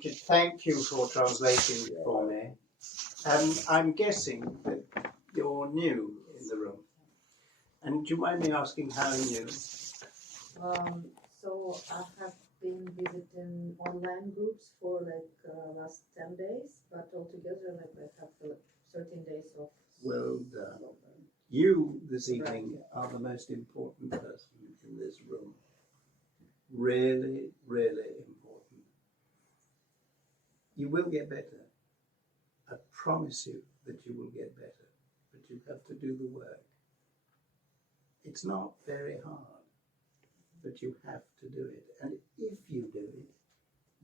could thank you for translating for me. I'm guessing that you're new in the room. And do you mind me asking how new? So I have been visiting online groups for last 10 days, but altogether I have 13 days of. Well done. You this evening are the most important person in this room. Really, really important. You will get better. I promise you that you will get better, but you have to do the work. It's not very hard, but you have to do it. And if you do it,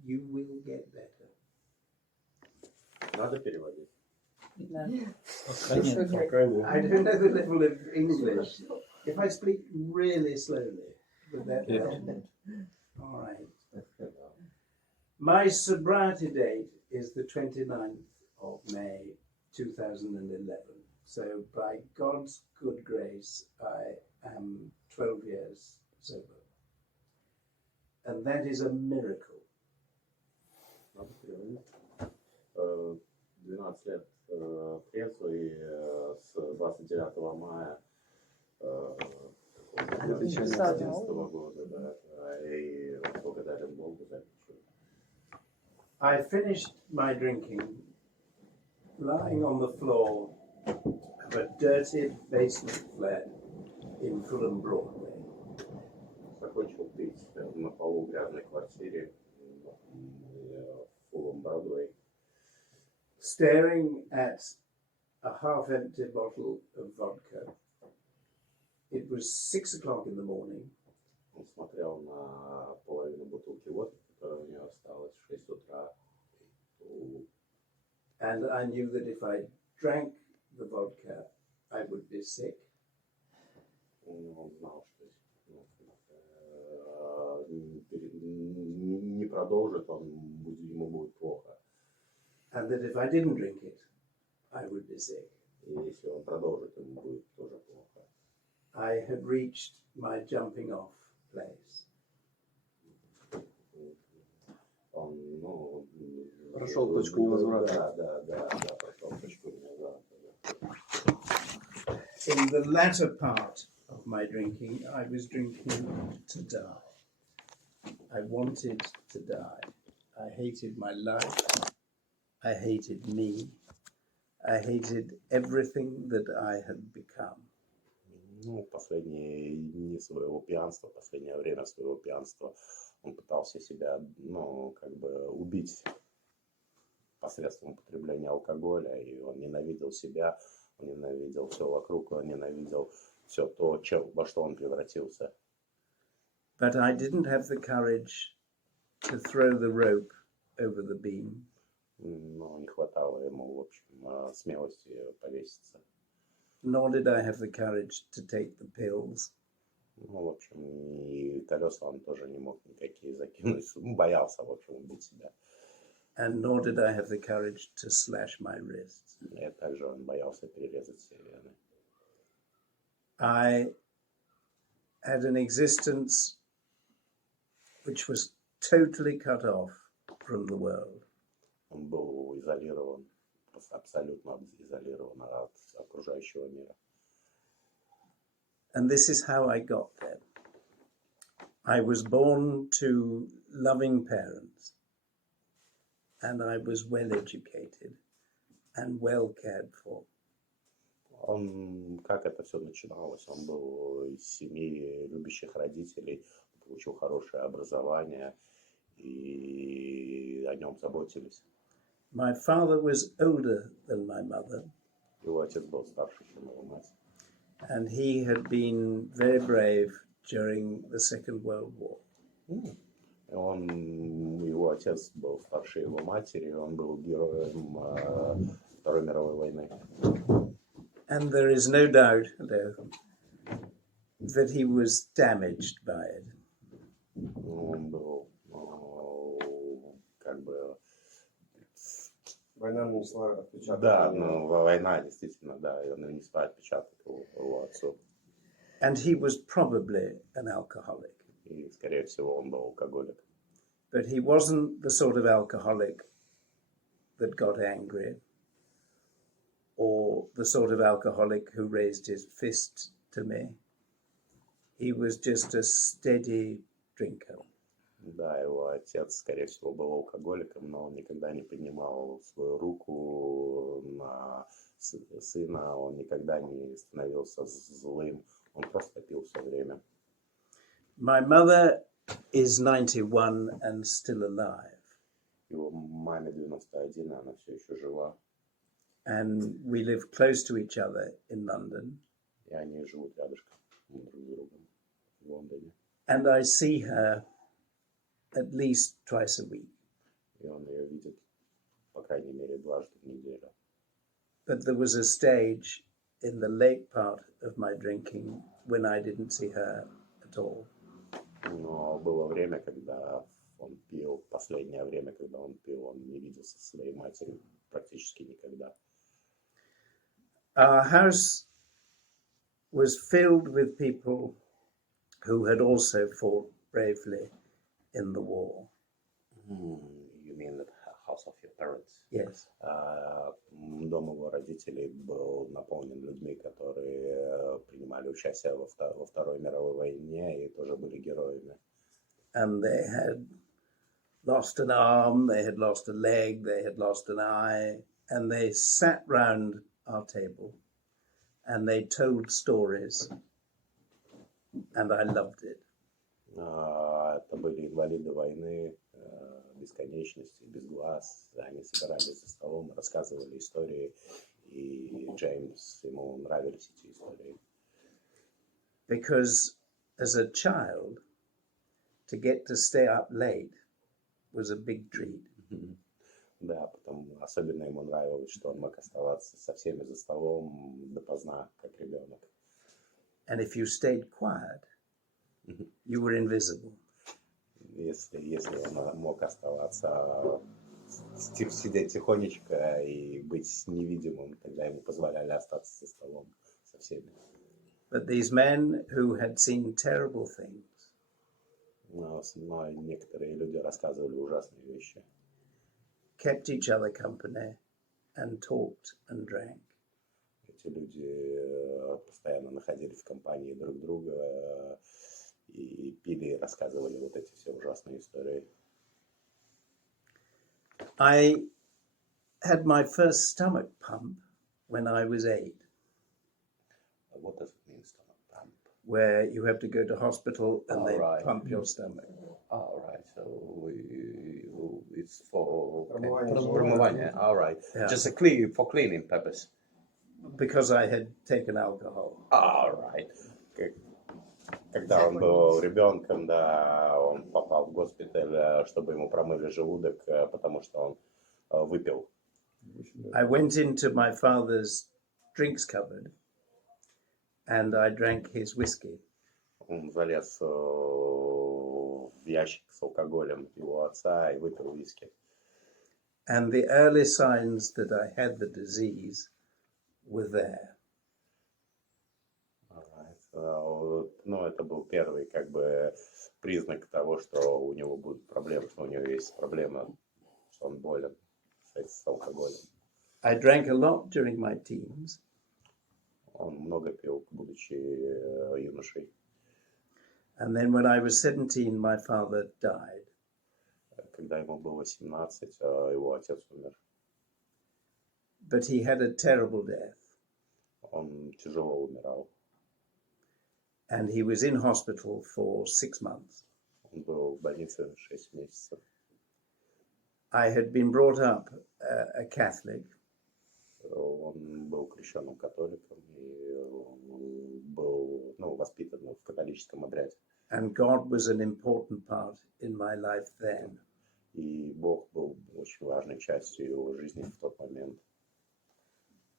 you will get better. Надо переводить. Да. I don't know the level of English. If I speak really slowly, would that help? All right. My sobriety date is the 29th of May 2011. So by God's good grace, I am 12 years sober. And that is a miracle. 12 лет трезво, и с 29 мая 2011 года, да, и благодарен Богу за это. I finished my drinking lying on the floor of a dirty basement flat in Fulham Broadway. Закончил пить на полу грязной квартире в Fulham Broadway. Staring at a half-empty bottle of vodka. It was 6 o'clock in the morning. Он смотрел на половину бутылки водки, которая у него осталась в 6 утра. And I knew that if I drank the vodka, I would be sick. Он знал, что не продолжит, ему будет плохо. And that if I didn't drink it, I would be sick. И если он продолжит, ему будет тоже плохо. I had reached my jumping off place. Он, прошел точку невозврата. Да, прошел точку невозврата. In the latter part of my drinking, I was drinking to die. I wanted to die. I hated my life. I hated me. I hated everything that I had become. Последние дни своего пьянства, последнее время своего пьянства, он пытался себя, убить посредством употребления алкоголя, и он ненавидел себя, он ненавидел все вокруг, он ненавидел все то, во что он превратился. But I didn't have the courage to throw the rope over the beam. Но не хватало ему, в общем, смелости повеситься. Nor did I have the courage to take the pills. В общем, и колеса он тоже не мог никакие закинуть, боялся, в общем, убить себя. And nor did I have the courage to slash my wrists. И также он боялся перерезать все вены. I had an existence which was totally cut off from the world. Он был изолирован, абсолютно изолирован от окружающего мира. And this is how I got there. I was born to loving parents, and I was well educated and well cared for. Как это все начиналось? Он был из семьи любящих родителей, получил хорошее образование, и о нем заботились. My father was older than my mother. Его отец был старше, чем его мать. And he had been very brave during the Second World War. Его отец был старше его матери, он был героем Второй мировой войны. And there is no doubt, though, that he was damaged by it. Он был, Война нанесла отпечаток. Да, война действительно, да, и он нанесла отпечаток его отцу. And he was probably an alcoholic. И, скорее всего, он был алкоголик. But he wasn't the sort of alcoholic that got angry, or the sort of alcoholic who raised his fist to me. He was just a steady drinker. Да, его отец, скорее всего, был алкоголиком, но он никогда не поднимал свою руку на сына, он никогда не становился злым, он просто пил все время. My mother is 91 and still alive. Его маме 91, она все еще жива, And we live close to each other in London. и они живут рядышком друг с другом в Лондоне. And I see her at least twice a week. И он ее видит, по крайней мере, дважды в неделю. But there was a stage in the late part of my drinking when I didn't see her at all. Но было время, когда он пил, последнее время, когда он пил, он не виделся со своей матерью практически никогда. Our house was filled with people who had also fought bravely in the war. You mean the house of your parents? Yes. Дом его родителей был наполнен людьми, которые принимали участие во Второй мировой войне и тоже были героями. And they had lost an arm, they had lost a leg, they had lost an eye, and they sat round our table and they told stories, and I loved it. Это были инвалиды войны, без конечностей, без глаз. Они собирались за столом, рассказывали истории, и Джеймс, ему нравились эти истории. Because as a child, to get to stay up late was a big treat. Да, потом особенно ему нравилось, что он мог оставаться со всеми за столом допоздна, как ребенок. And if you stayed quiet, you were invisible. Если он мог оставаться, сидеть тихонечко и быть невидимым, тогда ему позволяли остаться за столом со всеми. But these men who had seen terrible things Но некоторые люди рассказывали ужасные вещи. kept each other company and talked and drank. Эти люди постоянно находились в компании друг друга и пили, и рассказывали вот эти все ужасные истории. I had my first stomach pump when I was 8, What does it mean, stomach pump? where you have to go to hospital and they Alright. pump your stomach. All right, so it's for Промывание. промывание. All right, Yeah. just for cleaning purpose. Because I had taken alcohol. All right. Когда он был ребенком, да, он попал в госпиталь, чтобы ему промыли желудок, потому что он выпил. I went into my father's drinks cupboard and I drank his whiskey. Он залез в ящик с алкоголем его отца и выпил виски. And the early signs that I had the disease were there. Ну, это был первый, как бы, признак того, что у него будут проблемы, что у него есть проблема, что он болен с алкоголем. I drank a lot during my teens, Он много пил, будучи юношей. and then when I was 17, my father died. Когда ему было 17, его отец умер. But he had a terrible death, Он тяжело умирал. and he was in hospital for 6 months. Он был в больнице 6 месяцев. I had been brought up a Catholic, Он был крещенным католиком и был, воспитан в католическом обряде. and God was an important part in my life then. И Бог был очень важной частью его жизни в тот момент.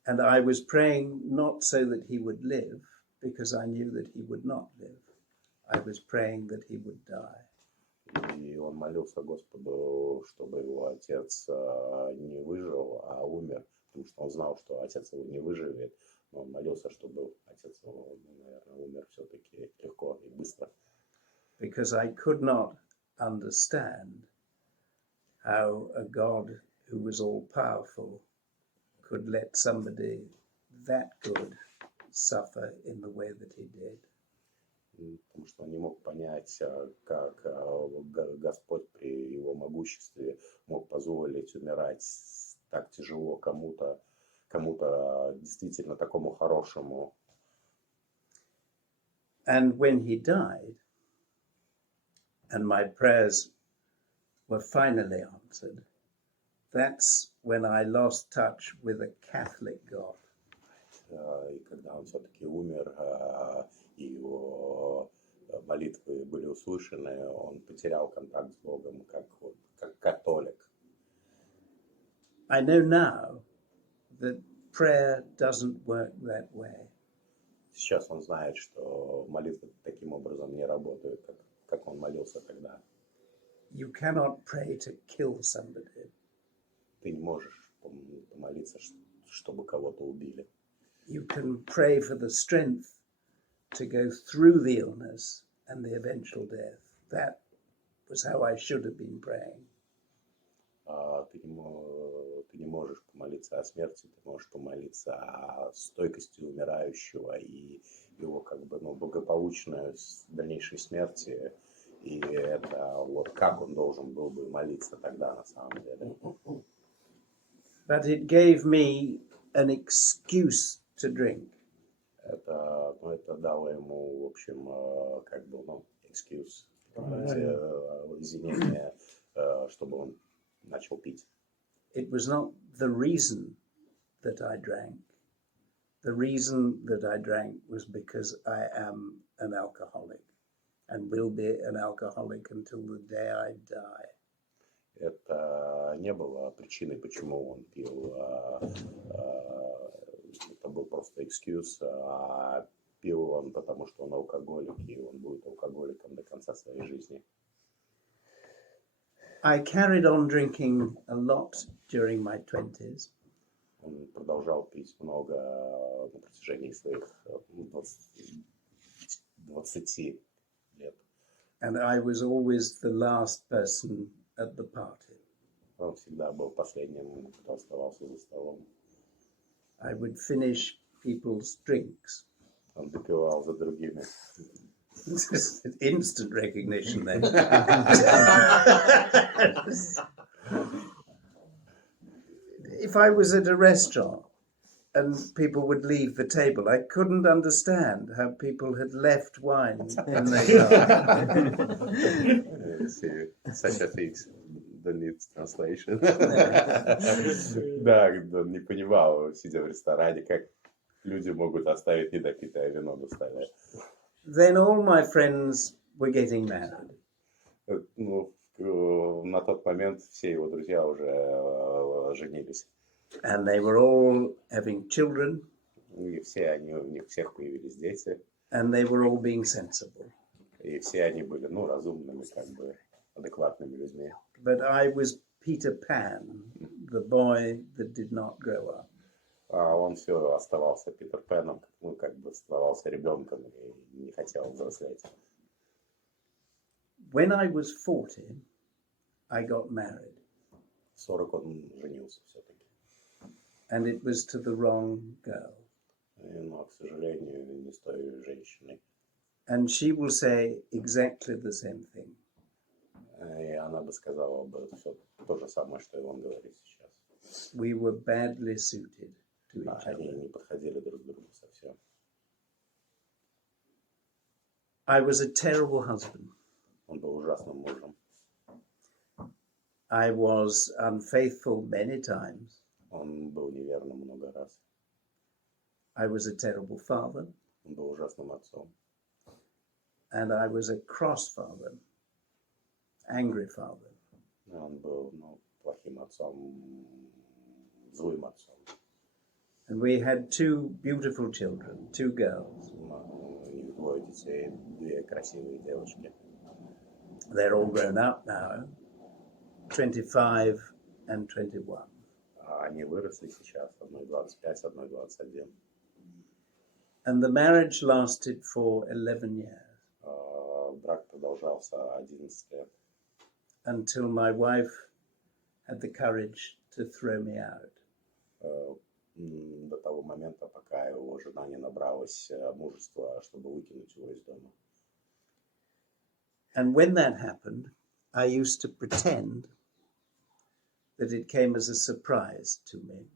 And I was praying not so that he would live, because I knew that he would not live. I was praying that he would die. И он молился Господу, чтобы его отец не выжил, а умер, потому что он знал, что отец его не выживет. Но он молился, чтобы отец его, наверное, умер все-таки легко и быстро. Because I could not understand how a God who was all powerful could let somebody that good suffer in the way that he did. Потому что он не мог понять, как Господь при его могуществе мог позволить умирать так тяжело кому-то действительно такому хорошему. And when he died, and my prayers were finally answered, that's when I lost touch with a Catholic God. И когда он все-таки умер, и его молитвы были услышаны, он потерял контакт с Богом как католик. I know now that prayer doesn't work that way. Сейчас он знает, что молитвы таким образом не работают, как он молился тогда. You cannot pray to kill somebody. Ты не можешь помолиться, чтобы кого-то убили. You can pray for the strength to go through the illness and the eventual death. That was how I should have been praying. Ты не можешь помолиться о смерти, ты можешь помолиться о стойкости умирающего и его благополучной дальнейшей смерти. И это вот как он должен был бы молиться тогда на самом деле. But it gave me an excuse to drink. Это дало ему, в общем, excuse, извинение, чтобы он начал пить. It was not the reason that I drank. The reason that I drank was because I am an alcoholic and will be an alcoholic until the day I die. Это не было причиной, почему он пил. Это был просто excuse. Пил он, потому что он алкоголик, и он будет алкоголиком до конца своей жизни. I carried on drinking a lot during my 20s. Он продолжал пить много на протяжении своих 20 лет. And I was always the last person at the party. Он всегда был последним, кто оставался за столом. I would finish people's drinks. Он допивал за другими. Instant recognition then. If I was at a restaurant and people would leave the table, I couldn't understand how people had left wine in their Such a things don't need translation. Да, он не понимал, сидя в ресторане, как люди могут оставить недопитое вино на столе. Then all my friends were getting married. Ну, на тот момент все его друзья уже женились. And they were all having children. И у них всех появились дети. And they were all being sensible. И все они были, разумными, адекватными людьми. But I was Peter Pan, the boy that did not grow up. А он все оставался Питер Пэном, оставался ребенком и не хотел взрослеть. When I was 40, I got married. В 40 он женился все-таки. And it was to the wrong girl. Но, к сожалению, не с той женщиной. And she will say exactly the same thing. И она бы сказала бы все то же самое, что и он говорит сейчас. We were badly suited to each Они other. не подходили друг к другу совсем. I was a terrible husband. Он был ужасным мужем. I was unfaithful many times. Он был неверным много раз. I was a terrible father. Он был ужасным отцом. And I was a cross father, angry father. Он был плохим отцом, злым отцом. And we had two beautiful children, two girls. У них двое детей, две красивые девочки. They're all grown up now, 25 and 21. Они выросли сейчас, одной 25, одной 21. And the marriage lasted for 11 years. Брак продолжался 11 лет. Until my wife had the courage to throw me out. До того момента, пока его жена не набралась мужества, чтобы выкинуть его из дома. And when that happened, I used to pretend that it came as a surprise to me.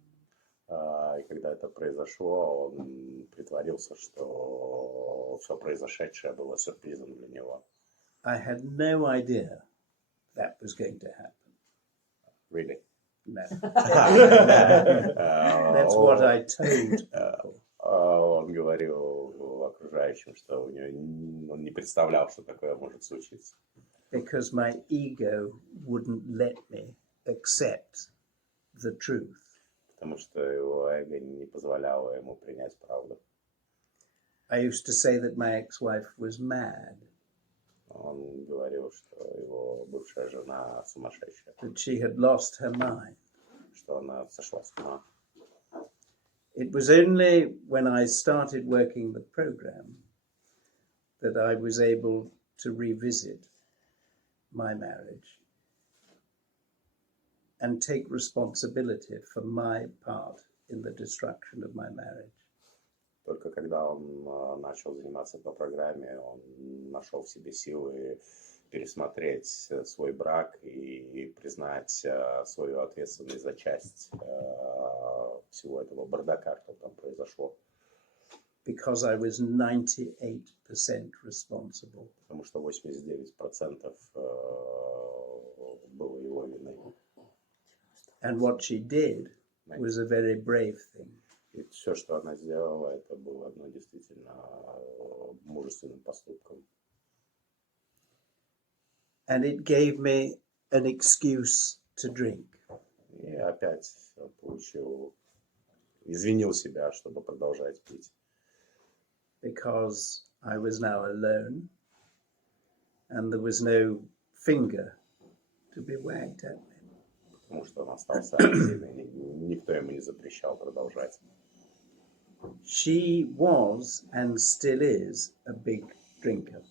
И когда это произошло, он притворился, что все произошедшее было сюрпризом для него. I had no idea that was going to happen. Really? No. That's what I told people. Он говорил окружающим, что он не представлял, что такое может случиться. Because my ego wouldn't let me accept the truth. Потому что его эго не позволяло ему принять правду. I used to say that my ex-wife was mad, Он говорил, что его бывшая жена сумасшедшая, that she had lost her mind. что она сошла с ума. It was only when I started working the program that I was able to revisit my marriage and take responsibility for my part in the destruction of my marriage. Только когда он начал заниматься по программе, он нашел в себе силы пересмотреть свой брак и признать свою ответственность за часть всего этого бардака, что там произошло. Because I was 98% responsible. Потому что 89% было его виной. And what she did was a very brave thing. И все, что она сделала, это было действительно мужественным поступком. And it gave me an excuse to drink. И опять извинил себя, чтобы продолжать пить. Because I was now alone and there was no finger to be wagged at me. Потому что он остался один, и никто ему не запрещал продолжать. She was and still is a big drinker.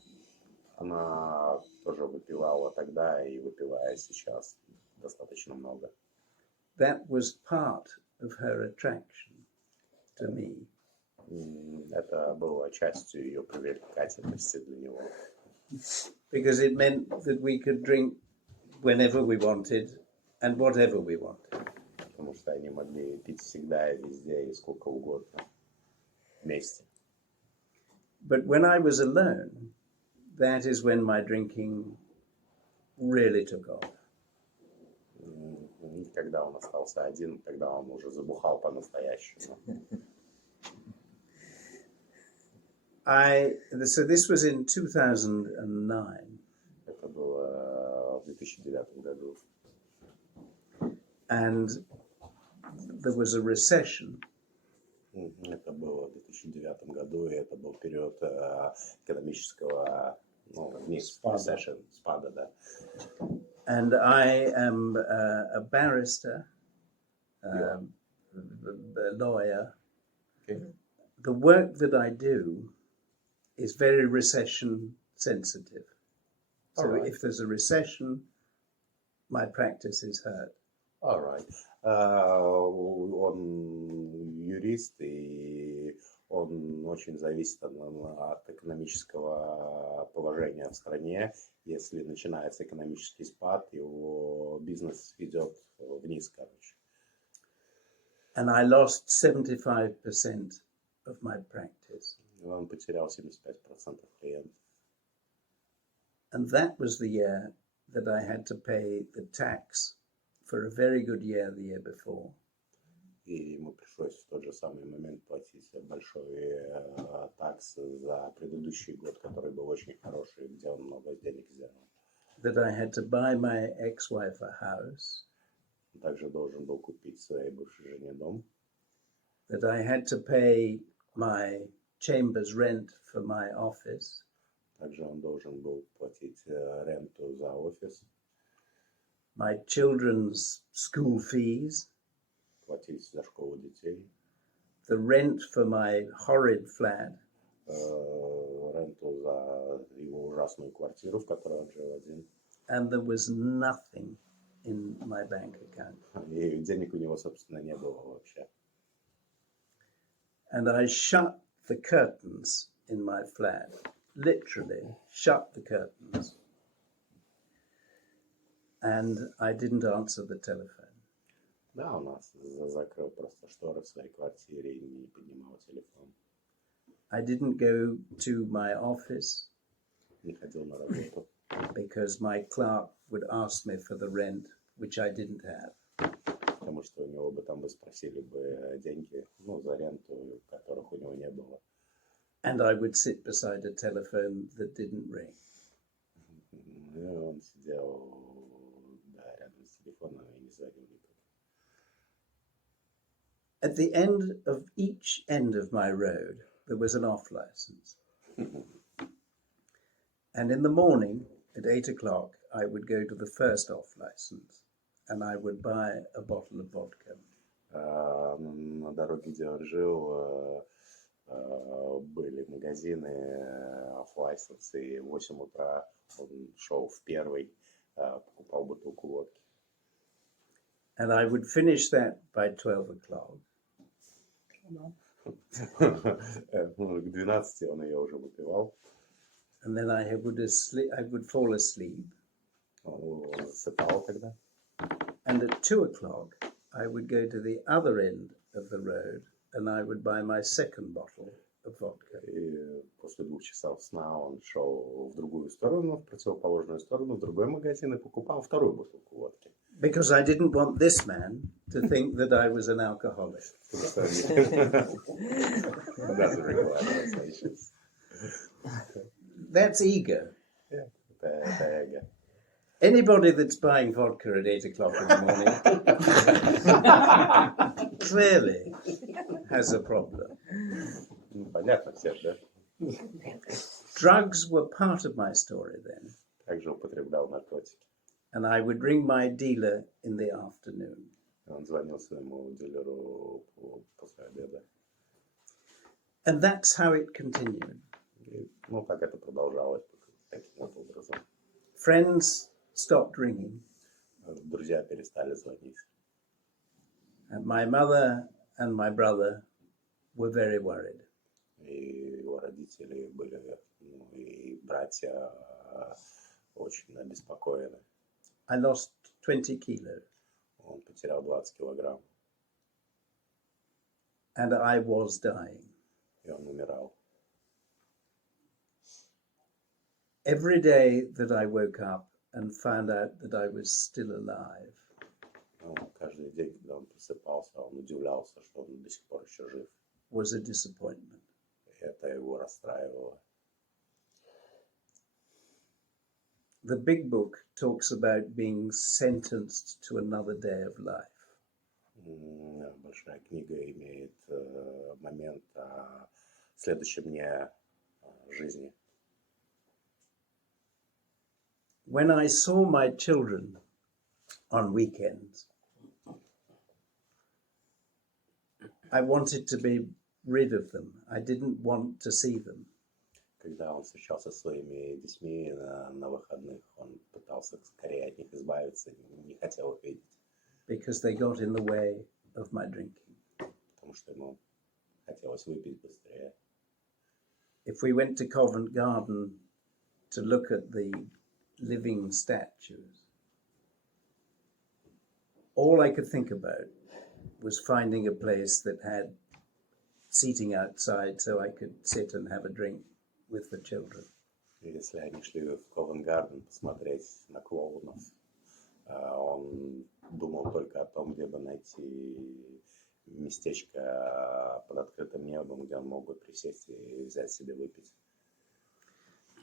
Она тоже выпивала тогда и выпивает сейчас достаточно много. That was part of her attraction to me. Это было частью ее привлекательности для него. Because it meant that we could drink whenever we wanted and whatever we wanted. Потому что они могли пить всегда и везде, и сколько угодно вместе. But when I was alone, that is when my drinking really took off. Когда он остался один, тогда он уже забухал по-настоящему. So this was in 2009. Это было в 2009 году. And there was a recession. Это было в 2009 году, и это был период экономического вниз, спада, да. And I am a barrister, a lawyer. Okay. The work that I do is very recession sensitive. So All right. if there's a recession, my practice is hurt. All right. Он юрист, и он очень зависит от экономического положения в стране. Если начинается экономический спад, его бизнес идет вниз, короче. And I lost 75% of my practice. Он потерял 75% клиентов. And that was the year that I had to pay the tax for a very good year the year before. И ему пришлось в тот же самый момент платить большой такс за предыдущий год, который был очень хороший, где он много денег сделал. That I had to buy my ex-wife a house. Он также должен был купить своей бывшей жене дом. That I had to pay my chamber's rent for my office. Также он должен был платить ренту за офис. My children's school fees. Платить за школу детей. The rent for my horrid flat. Ренту за его ужасную квартиру, в которой он жил один. And there was nothing in my bank account. И денег у него, собственно, не было вообще. And I shut the curtains in my flat, literally shut the curtains. And I didn't answer the telephone. Да, у нас закрыл просто шторы в своей квартире и не поднимал телефон. I didn't go to my office Не ходил на работу, because my clerk would ask me for the rent, which I didn't have. потому что у него бы там бы спросили бы деньги, ну, за ренту, которых у него не было. And I would sit beside a telephone that didn't ring. И он сидел, да, рядом с телефоном и не звонил никому. At the end of each end of my road, there was an off license. And in the morning, at 8 o'clock, I would go to the first off license and I would buy a bottle of vodka. На дороге, где он жил, были магазины оф-лайсенс, и в 8 утра он шел в первый, покупал бутылку водки. And I would finish that by 12 o'clock. К 12 он ее уже выпивал. And then I would fall asleep. Он засыпал тогда. And at 2 o'clock, I would go to the other end of the road and I would buy my second bottle of vodka. И после 2 часов сна он шел в другую сторону, в противоположную сторону, в другой магазин и покупал вторую бутылку водки. Because I didn't want this man to think that I was an alcoholic. That's ego. Это эго. Anybody that's buying vodka at 8 o'clock in the morning clearly has a problem. Понятно всем, да? Drugs were part of my story then. Также употреблял наркотики. And I would ring my dealer in the afternoon. Он звонил своему дилеру после обеда. And that's how it continued. И, ну, так это продолжалось таким вот образом. Friends stopped ringing. Друзья перестали звонить. And my mother and my brother were very worried. И его родители были, ну, и братья очень обеспокоены. I lost 20 kilos. Он потерял 20 килограмм. And I was dying. И он умирал. Every day that I woke up and found out that I was still alive, Ну, каждый день, когда он просыпался, он удивлялся, что он до сих пор еще жив. was a disappointment. И это его расстраивало. The big book talks about being sentenced to another day of life. Большая книга имеет момент о следующем дне жизни. When I saw my children on weekends, I wanted to be rid of them. I didn't want to see them. Когда он встречался со своими детьми на выходных, он пытался скорее от них избавиться, не хотел их видеть. Because they got in the way of my drinking. Потому что ему хотелось выпить быстрее. If we went to Covent Garden to look at the living statues, all I could think about was finding a place that had seating outside so I could sit and have a drink with the children. Если они шли в Ковенгарден посмотреть на клоунов, он думал только о том, где бы найти местечко под открытым небом, где он мог бы присесть и взять себе выпить.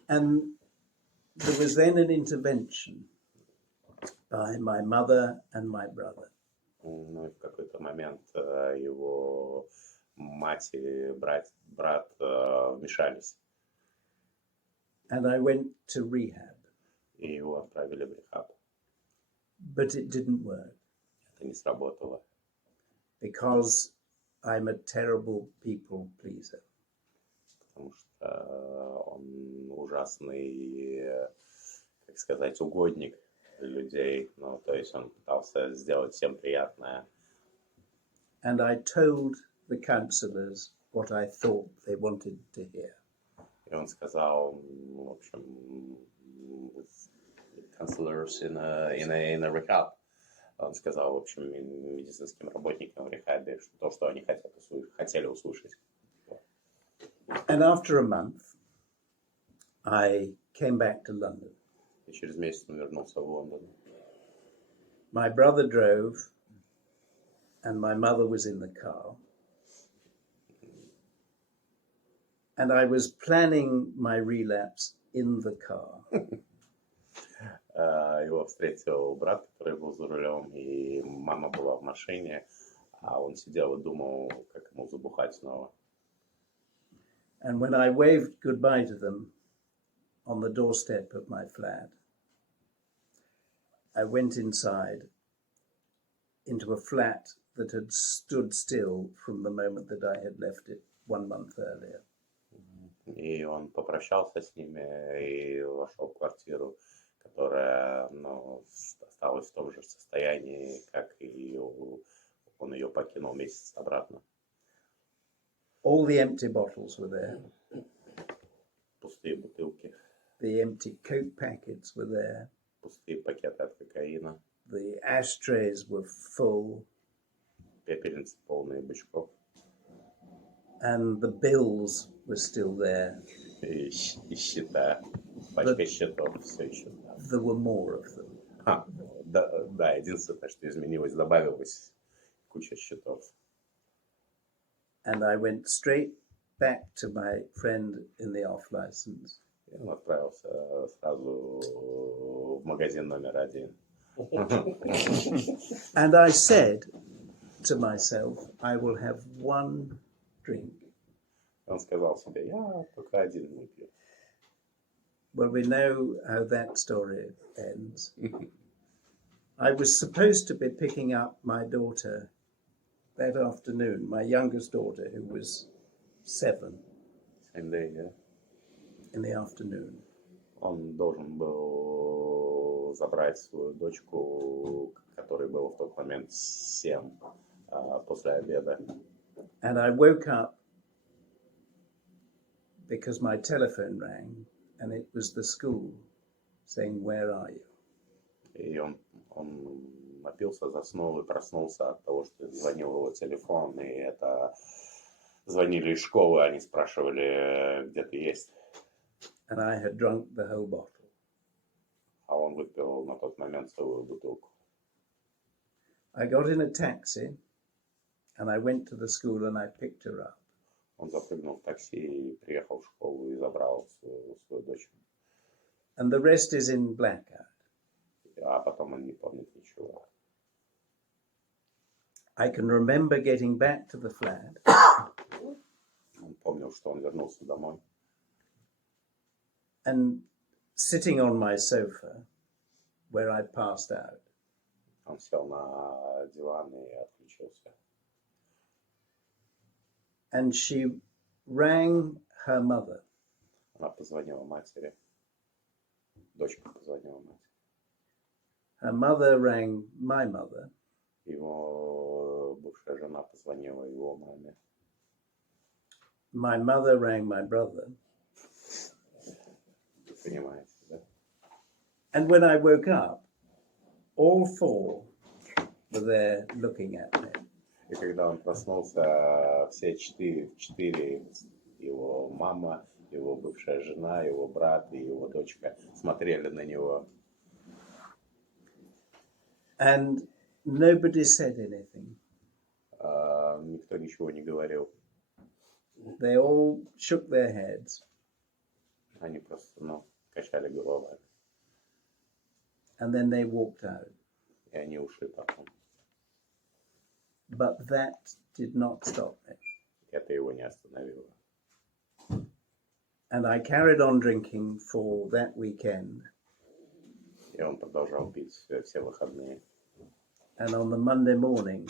And there was then an intervention by my mother and my brother. Ну и в какой-то момент его мать и брат вмешались. And I went to rehab. И его отправили в рехаб. But it didn't work. Это не сработало. Because I'm a terrible people pleaser. Потому что он ужасный, как сказать, угодник. людей. Ну, то есть он пытался сделать всем приятное. And I told the counsellors what I thought they wanted to hear. И он сказал, в общем, counselors in a rehab. Он сказал, в общем, медицинским работникам в рехабе то, что они хотели услышать. And after a month, I came back to London. И через месяц он вернулся в Лондон. My brother drove, and my mother was in the car. And I was planning my relapse in the car. Его встретил брат, который был за рулем, и мама была в машине, а он сидел и думал, как ему забухать снова. And when I waved goodbye to them on the doorstep of my flat, I went inside into a flat that had stood still from the moment that I had left it 1 month earlier. И он попрощался с ними и вошел в квартиру, которая, ну, осталась в том же состоянии, как и он ее покинул месяц обратно. All the empty bottles were there. Пустые бутылки, The empty Coke packets were there. пустые пакеты от кокаина, The ashtrays were full. пепельницы полные бычков. And the bills were still there. И счета, пачка счетов все еще. There were more of them. Да, единственное, что изменилось, добавилось куча счетов. And I went straight back to my friend in the off license. И он отправился сразу в магазин номер 1. And I said to myself, I will have one drink. Он сказал себе, я только один выпью. Well, we know how that story ends. I was supposed to be picking up my daughter that afternoon, my youngest daughter, who was 7, in the afternoon. Он должен был забрать свою дочку, которой было в тот момент 7, после обеда. And I woke up because my telephone rang and it was the school saying, "Where are you?" И он напился, заснул и проснулся от того, что звонил его телефон, и это звонили из школы, они спрашивали, где ты есть. And I had drunk the whole bottle. А он выпил на тот момент целую бутылку. I got in a taxi and I went to the school and I picked her up. Он запрыгнул в такси и приехал в школу и забрал свою дочь. And the rest is in blackout. А потом он не помнит ничего. I can remember getting back to the flat Он помнил, что он вернулся домой. and sitting on my sofa where I passed out. Он сел на диван и отключился. And she rang her mother. Она позвонила матери. Дочка позвонила матери. Her mother rang my mother. Его бывшая жена позвонила его маме. My mother rang my brother. Вы понимаете, да? And when I woke up, all 4 were there looking at me. И когда он проснулся, все 4, его мама, его бывшая жена, его брат и его дочка смотрели на него. And nobody said anything. Никто ничего не говорил. They all shook their heads. Они просто, качали головой. And then they walked out. И они ушли потом. But that did not stop me. Это его не остановило. And I carried on drinking for that weekend. И он продолжал пить все выходные. And on the Monday morning,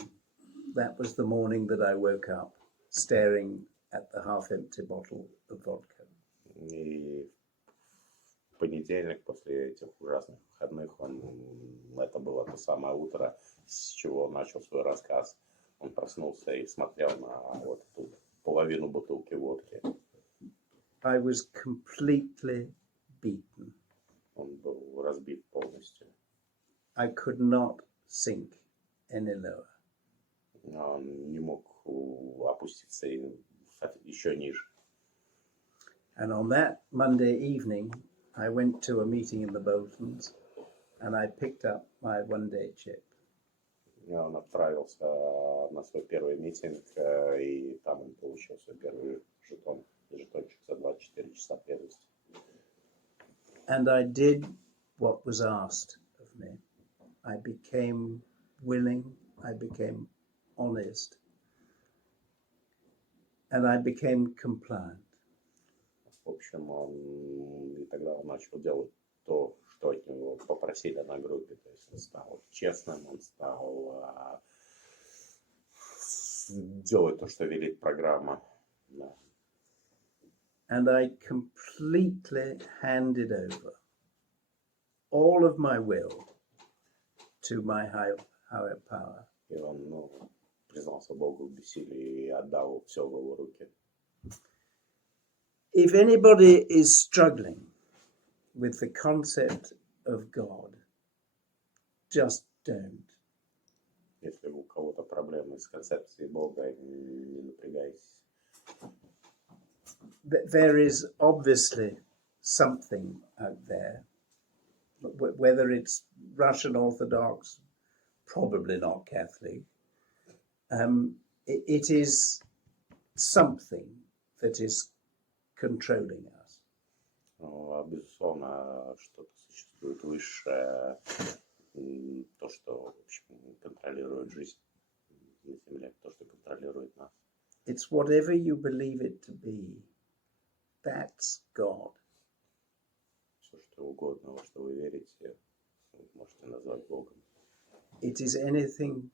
that was the morning that I woke up, staring at the half-empty bottle of vodka. И понедельник, после этих ужасных выходных, это было то самое утро, с чего он начал свой рассказ. Он проснулся и смотрел на вот эту половину бутылки водки. I was completely beaten. Он был разбит полностью. I could not sink any lower. Он не мог опуститься еще ниже. And on that Monday evening, I went to a meeting in the Boltons and I picked up my one-day chip. Он отправился на свой первый митинг, и там он получил свой первый жетончик за 24 часа преданности. And I did what was asked of me. I became willing, I became honest, and I became compliant. В общем, и тогда он начал делать то, что от него попросили на группе. То есть он стал честным, он стал делать то, что велит программа. Да. And I completely handed over all of my will to my higher power. И он признался Богу в бессилии и отдал все в его руки. If anybody is struggling with the concept of God, just don't. Если у кого-то проблемы с концепцией Бога, не напрягайтесь. There is obviously something out there, whether it's Russian Orthodox, probably not Catholic. It is something that is controlling us. Безусловно, что-то существует высшее, то, что, в общем, контролирует жизнь на Земле, то, что контролирует нас. It's whatever you believe it to be. That's God. Все, что угодно, во что вы верите, вы можете назвать Богом. It is anything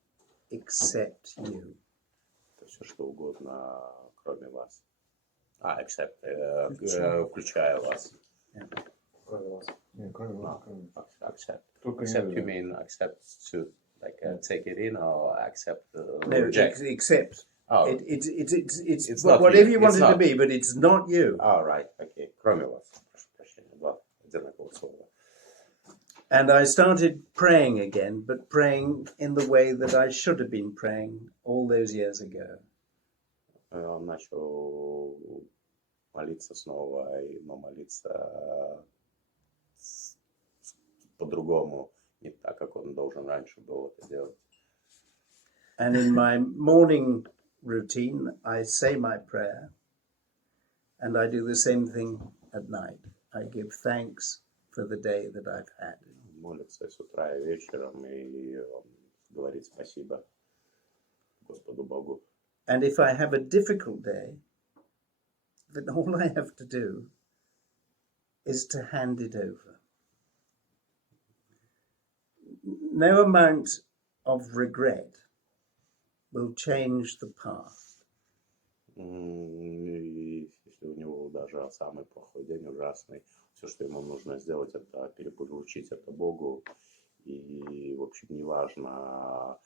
except you. Это все, что угодно, кроме вас. Включая вас. Кроме вас. Не, кроме вас. Кроме вас. Accept. Только Accept, не you mean accept to like take it in or accept No, reject? except. Oh, It's not whatever you. you want It's it to not. be, but it's not you. all right, okay. Кроме вас. Прошу прощения. Два одинаковых слова. And I started praying again, but praying in the way that I should have been praying all those years ago. Он начал молиться снова, но молиться по-другому, не так, как он должен раньше был это делать. And in my morning routine, I say my prayer, and I do the same thing at night. I give thanks for the day that I've had. Молится с утра и вечером, и он говорит спасибо Господу Богу. And if I have a difficult day, then all I have to do is to hand it over. No amount of regret will change the past. И если у него даже самый плохой день, ужасный, все, что ему нужно сделать, это перепоручить это Богу. И, в общем, неважно,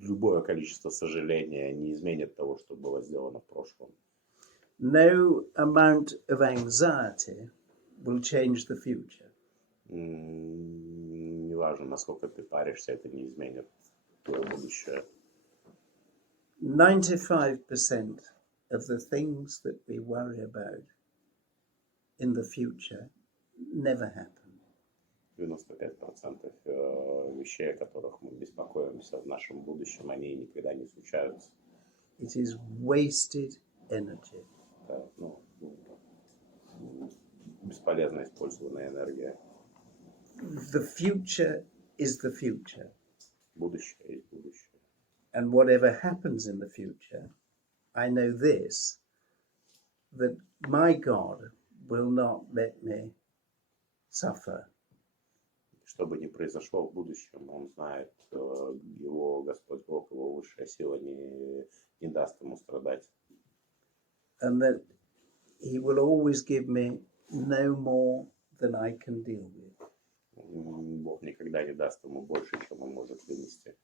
любое количество сожаления не изменит того, что было сделано в прошлом. No amount of anxiety will change the future. Неважно, насколько ты паришься, это не изменит твое будущее. 95% of the things that we worry about in the future never happen. 95% вещей, о которых мы беспокоимся в нашем будущем, они никогда не случаются. It is wasted energy. Это, бесполезно использованная энергия. The future is the future. Будущее есть будущее. And whatever happens in the future, I know this, that my God will not let me suffer. Что бы ни произошло в будущем, он знает, его Господь Бог, его высшая сила не даст ему страдать. And that he will always give me no more than I can deal with. Бог никогда не даст ему больше, чем он может вынести.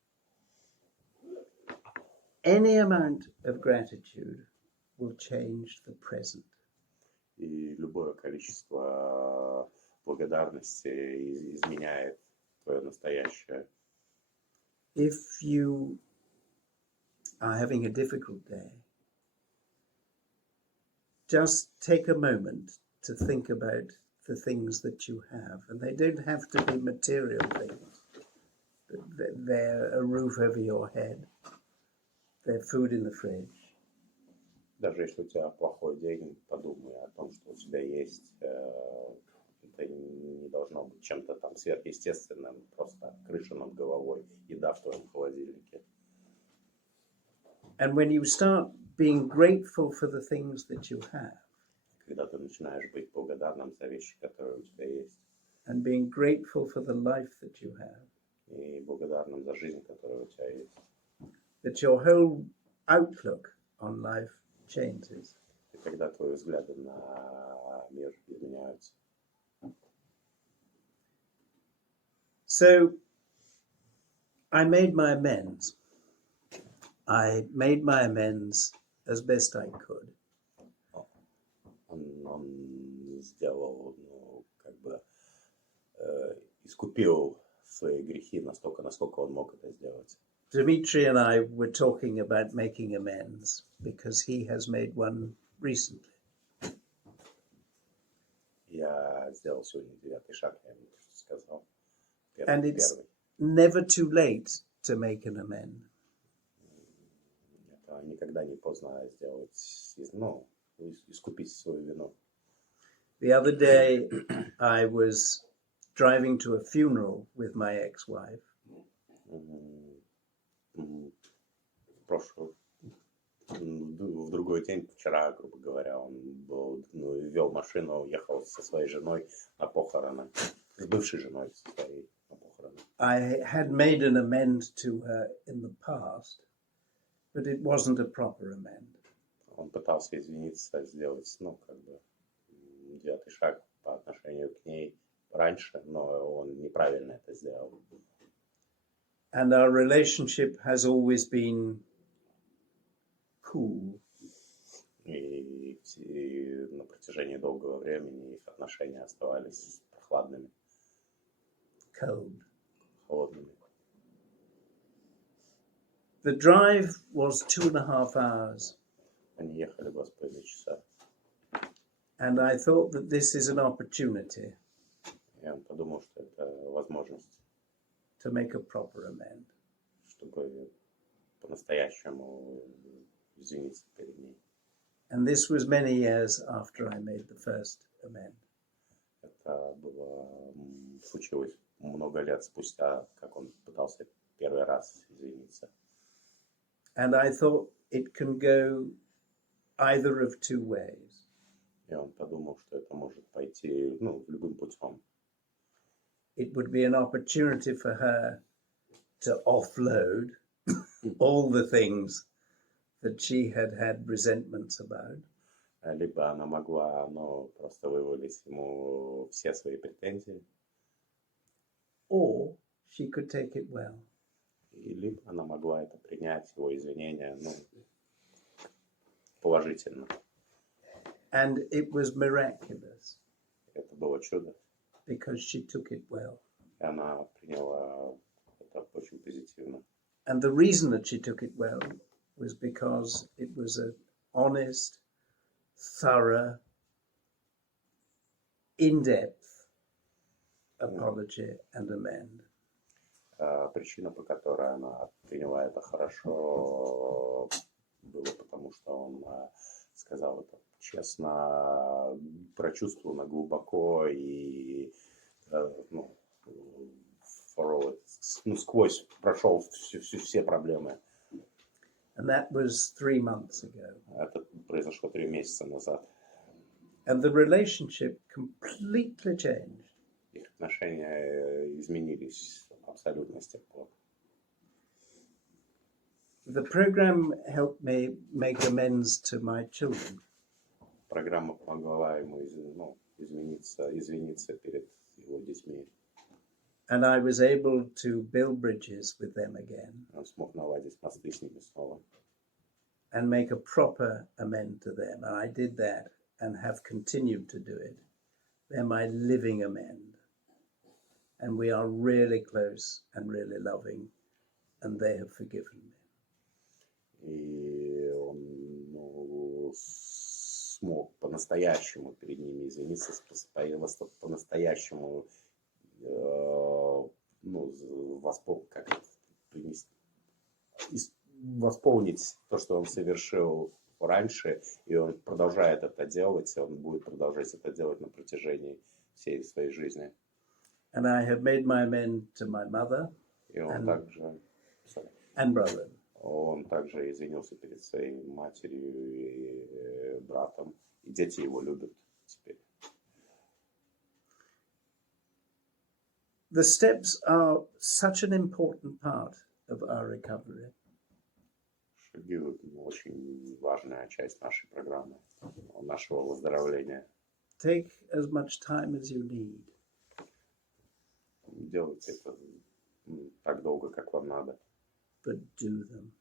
Any amount of gratitude will change the present. И любое количество благодарности изменяет твое настоящее. If you are having a difficult day, just take a moment to think about the things that you have. And they don't have to be material things. They're a roof over your head. They're food in the fridge. Даже если у тебя плохой день, подумай о том, что у тебя есть. Это не должно быть чем-то там сверхъестественным, просто крыша над головой, еда в твоем холодильнике. And when you start being grateful for the things that you have, Когда ты начинаешь быть благодарным за вещи, которые у тебя есть, and being grateful for the life that you have, и благодарным за жизнь, которая у тебя есть, that your whole outlook on life changes. и когда твои взгляды на мир изменяются. So I made my amends. I made my amends as best I could. Он сделал, искупил свои грехи настолько, насколько он мог это сделать. Dmitry and I were talking about making amends because he has made one recently. Я сделал сегодня 9-й шаг, я ему сказал. And it's never too late to make an amend. Это никогда не поздно сделать, искупить свою вину. The other day I was driving to a funeral with my ex-wife. В другой день, вчера, грубо говоря, он вел машину, ехал со своей женой на похороны, с бывшей женой своей на похороны. I had made an amend to her in the past, but it wasn't a proper amend. Он пытался извиниться, сделать, 9-й шаг по отношению к ней раньше, но он неправильно это сделал. And our relationship has always been cool. И на протяжении долгого времени их отношения оставались прохладными, Cold. холодными. The drive was 2.5 hours, Они ехали 2,5 часа. and I thought that this is an opportunity И он подумал, что это возможность, to make a proper amend. чтобы по-настоящему извиниться перед ней. And this was many years after I made the first amend. Это случилось много лет спустя, как он пытался первый раз извиниться. And I thought it can go either of two ways. И он подумал, что это может пойти, любым путем. It would be an opportunity for her to offload all the things that she had resentments about. Либо она могла, просто вывалить ему все свои претензии, Or she could take it well. и либо она могла это принять, его извинения, положительно. And it was miraculous Это было чудо, because she took it well. и она приняла это очень позитивно. And the reason that she took it well was because it was an honest, thorough, in-depth apology and amend. Причина, по которой она приняла это хорошо, было потому, что он сказал это честно, прочувствовано глубоко и сквозь прошел все проблемы. And that was 3 months ago. Это произошло 3 месяца назад. And the relationship completely changed. Их отношения изменились абсолютно с тех пор. The program helped me make amends to my children. программа помогла ему извиниться перед его детьми. And I was able to build bridges with them again Он смог наладить мосты с ними снова. and make a proper amend to them. And I did that and have continued to do it. They're my living amend. And we are really close and really loving, and they have forgiven me. И он смог по-настоящему перед ними извиниться, по-настоящему восполнить то, что он совершил раньше, и он продолжает это делать, и он будет продолжать это делать на протяжении всей своей жизни. And I have made my amend to my mother И он также, and brother. он также извинился перед своей матерью и братом, и дети его любят теперь. The steps are such an important part of our recovery. Шаги очень важная часть нашей программы, нашего выздоровления. Take as much time as you need. Делайте это так долго, как вам надо. But do them.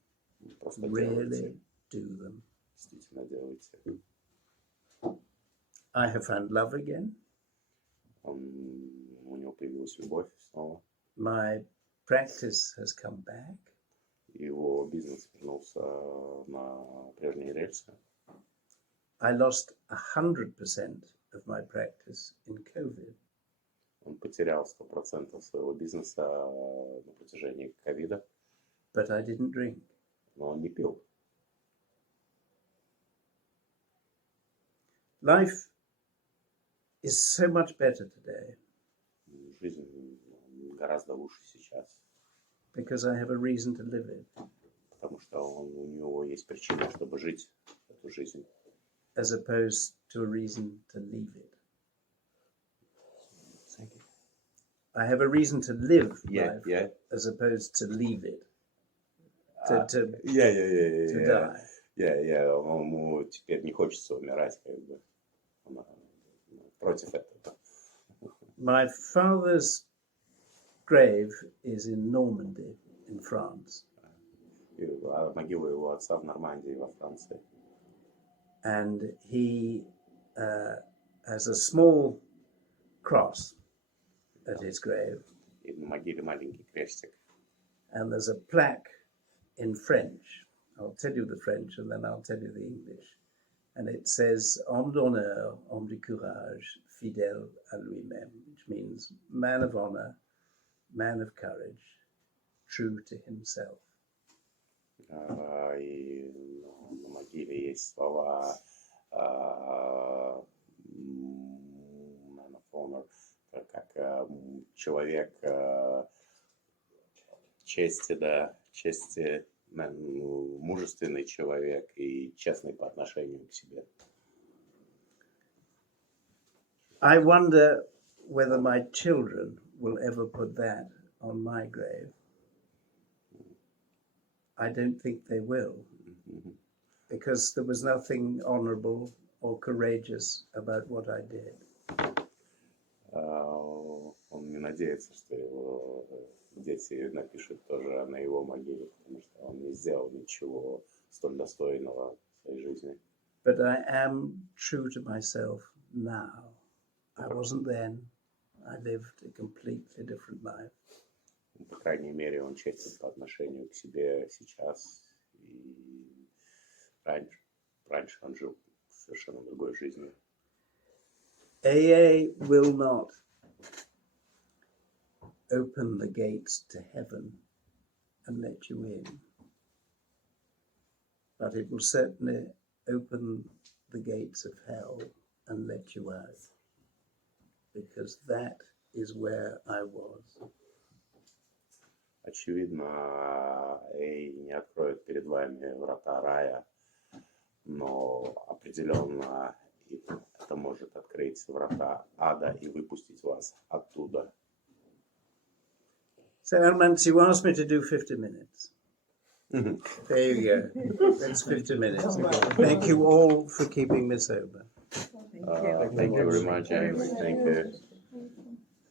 Просто Really делайте. do them. Действительно делайте. I have found love again. У него появилась любовь снова. My practice has come back. Его бизнес вернулся на прежние рельсы. I lost 100% of my practice in COVID. Он потерял 100% своего бизнеса на протяжении ковида, But I didn't drink. но он не пил. Life is so much better today Жизнь гораздо лучше сейчас, because I have a reason to live it, потому что у него есть причина, чтобы жить эту жизнь, as opposed to a reason to leave it. I have a reason to live life as opposed to leave it. To die. Ему теперь не хочется умирать, как бы. Он против этого. My father's grave is in Normandy, in France. Могила его отца в Нормандии, во Франции. And he has a small cross at his grave. И на могиле маленький крестик. And there's a plaque in French. I'll tell you the French and then I'll tell you the English. And it says, homme d'honneur, homme de courage, fidèle à lui-même, which means man of honor, man of courage, true to himself. И на могиле есть слова man of honor, как человек чести, мужественный человек и честный по отношению к себе. I wonder whether my children will ever put that on my grave. I don't think they will, because there was nothing honorable or courageous about what I did. Он не надеется, что его дети напишут тоже на его могиле, потому что он не сделал ничего столь достойного в своей жизни. But I am true to myself now. I wasn't then. I lived a completely different life. По крайней мере, он честен по отношению к себе сейчас. И раньше он жил совершенно другой жизнью. AA will not open the gates to heaven and let you in. But it will certainly open the gates of hell and let you out. Because that is where I was. Очевидно, Эй не откроет перед вами врата рая, но определенно это может открыть врата ада и выпустить вас оттуда. So, Elmans, you asked me to do 50 minutes. There you go. That's 50 minutes. Thank you all for keeping me sober. Thank you very much, James. Thank you.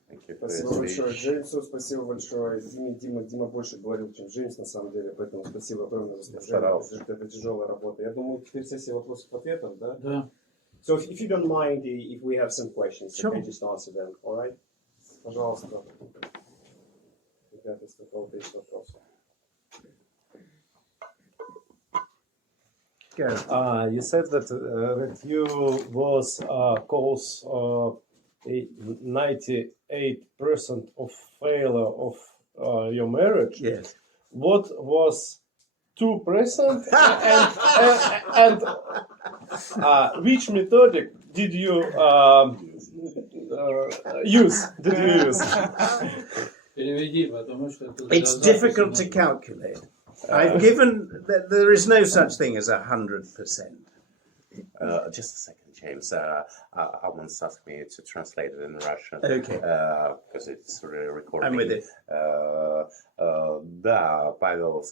Thank you for Спасибо your большое speech. Джеймсу, спасибо большое Дима больше говорил, чем Джеймс на самом деле, поэтому спасибо огромное за служение. Это тяжелая работа. Я думаю, теперь сессия вопросов-ответов, да? Да. So if you don't mind, if we have some questions, Sure. I can just answer them, all right? Пожалуйста. Ребята, если у кого-то есть вопросы. Go. You said that you was cause 98% of failure of your marriage. Yes. What was 2% and which methodic did you use? Переведи, потому что тут It's difficult to calculate. I've given that there is no such thing as 100%. Just a second, James. I once asked me to translate it in Russian. Okay. Because it's recording. I'm with it. Да, Павел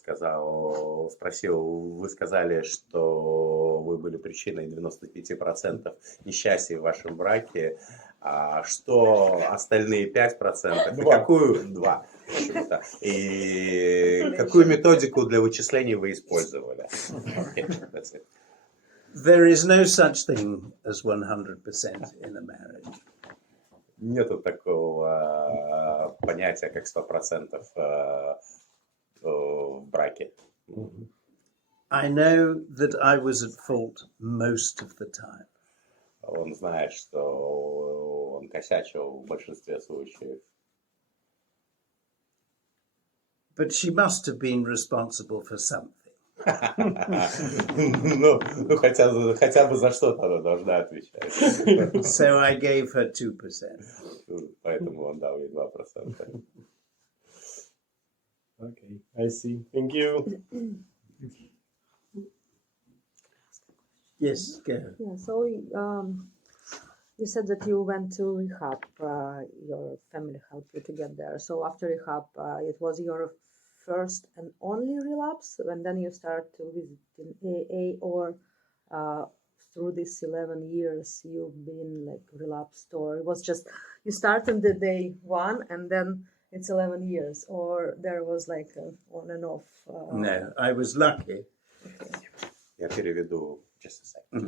спросил, вы сказали, что вы были причиной 95% несчастья в вашем браке. А что остальные 5%? И какую? 2. В общем-то. И какую методику для вычислений вы использовали? Okay, that's it. There is no such thing as 100% in a marriage. Нету такого понятия, как 100% в браке. I know that I was at fault most of the time. Он знает, что он косячил в большинстве случаев. But she must have been responsible for something. Ну, хотя бы за что-то она должна отвечать. So I gave her 2%. Поэтому он дал ей 2%. Okay, I see. Thank you. Yes, go. Yeah, so you said that you went to rehab, your family helped you to get there. So after rehab, it was your first and only relapse, and then you start to visit in AA, or through these 11 years you've been like relapsed, or it was just you started the day one and then it's 11 years, or there was like a on and off? No, I was lucky. Okay. Я переведу. Just a second.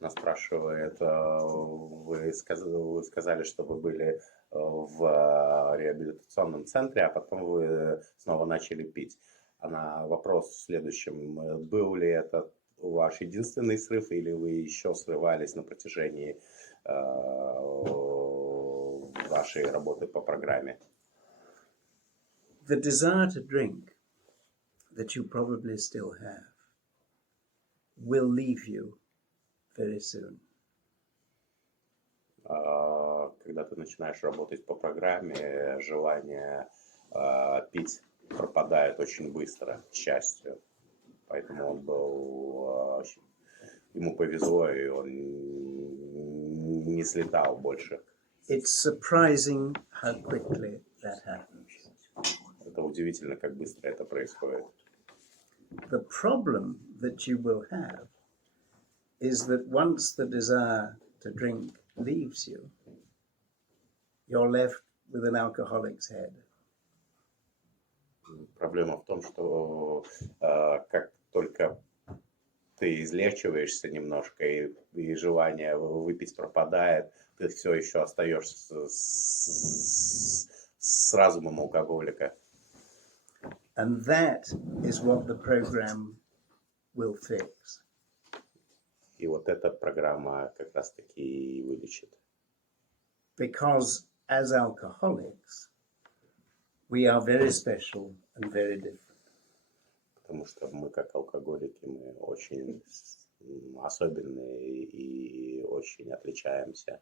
Она спрашивает, вы сказали, что вы были в реабилитационном центре, а потом вы снова начали пить. Вопрос в следующем. Был ли это ваш единственный срыв, или вы еще срывались на протяжении вашей работы по программе? The desire to drink that you probably still have will leave you very soon. Когда ты начинаешь работать по программе, желание пить пропадает очень быстро, к счастью. Поэтому он был, ему повезло, и он не слетал больше. It's surprising how quickly that happens. Это удивительно, как быстро это происходит. The problem that you will have is that once the desire to drink leaves you, you're left with an alcoholic's head. Проблема в том, что как только ты излечиваешься немножко, и желание выпить пропадает, ты все еще остаешься с разумом алкоголика. And that is what the program will fix. И вот эта программа как раз-таки и вылечит. Because as alcoholics, we are very special and very different. Потому что мы, как алкоголики, мы очень особенные и очень отличаемся.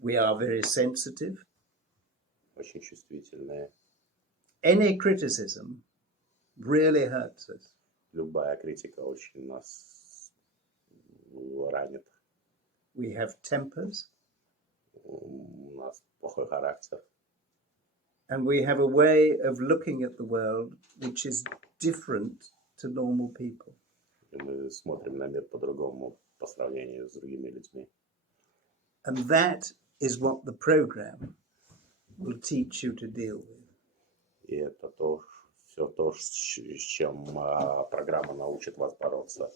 We are very sensitive. Очень чувствительные. Any criticism really hurts us. Любая критика очень нас ранит. We have tempers. У нас плохой характер. And we have a way of looking at the world which is different to normal people. И мы смотрим на мир по-другому, по сравнению с другими людьми. And that is what the program will teach you to deal with. И это все то, с чем программа научит вас бороться.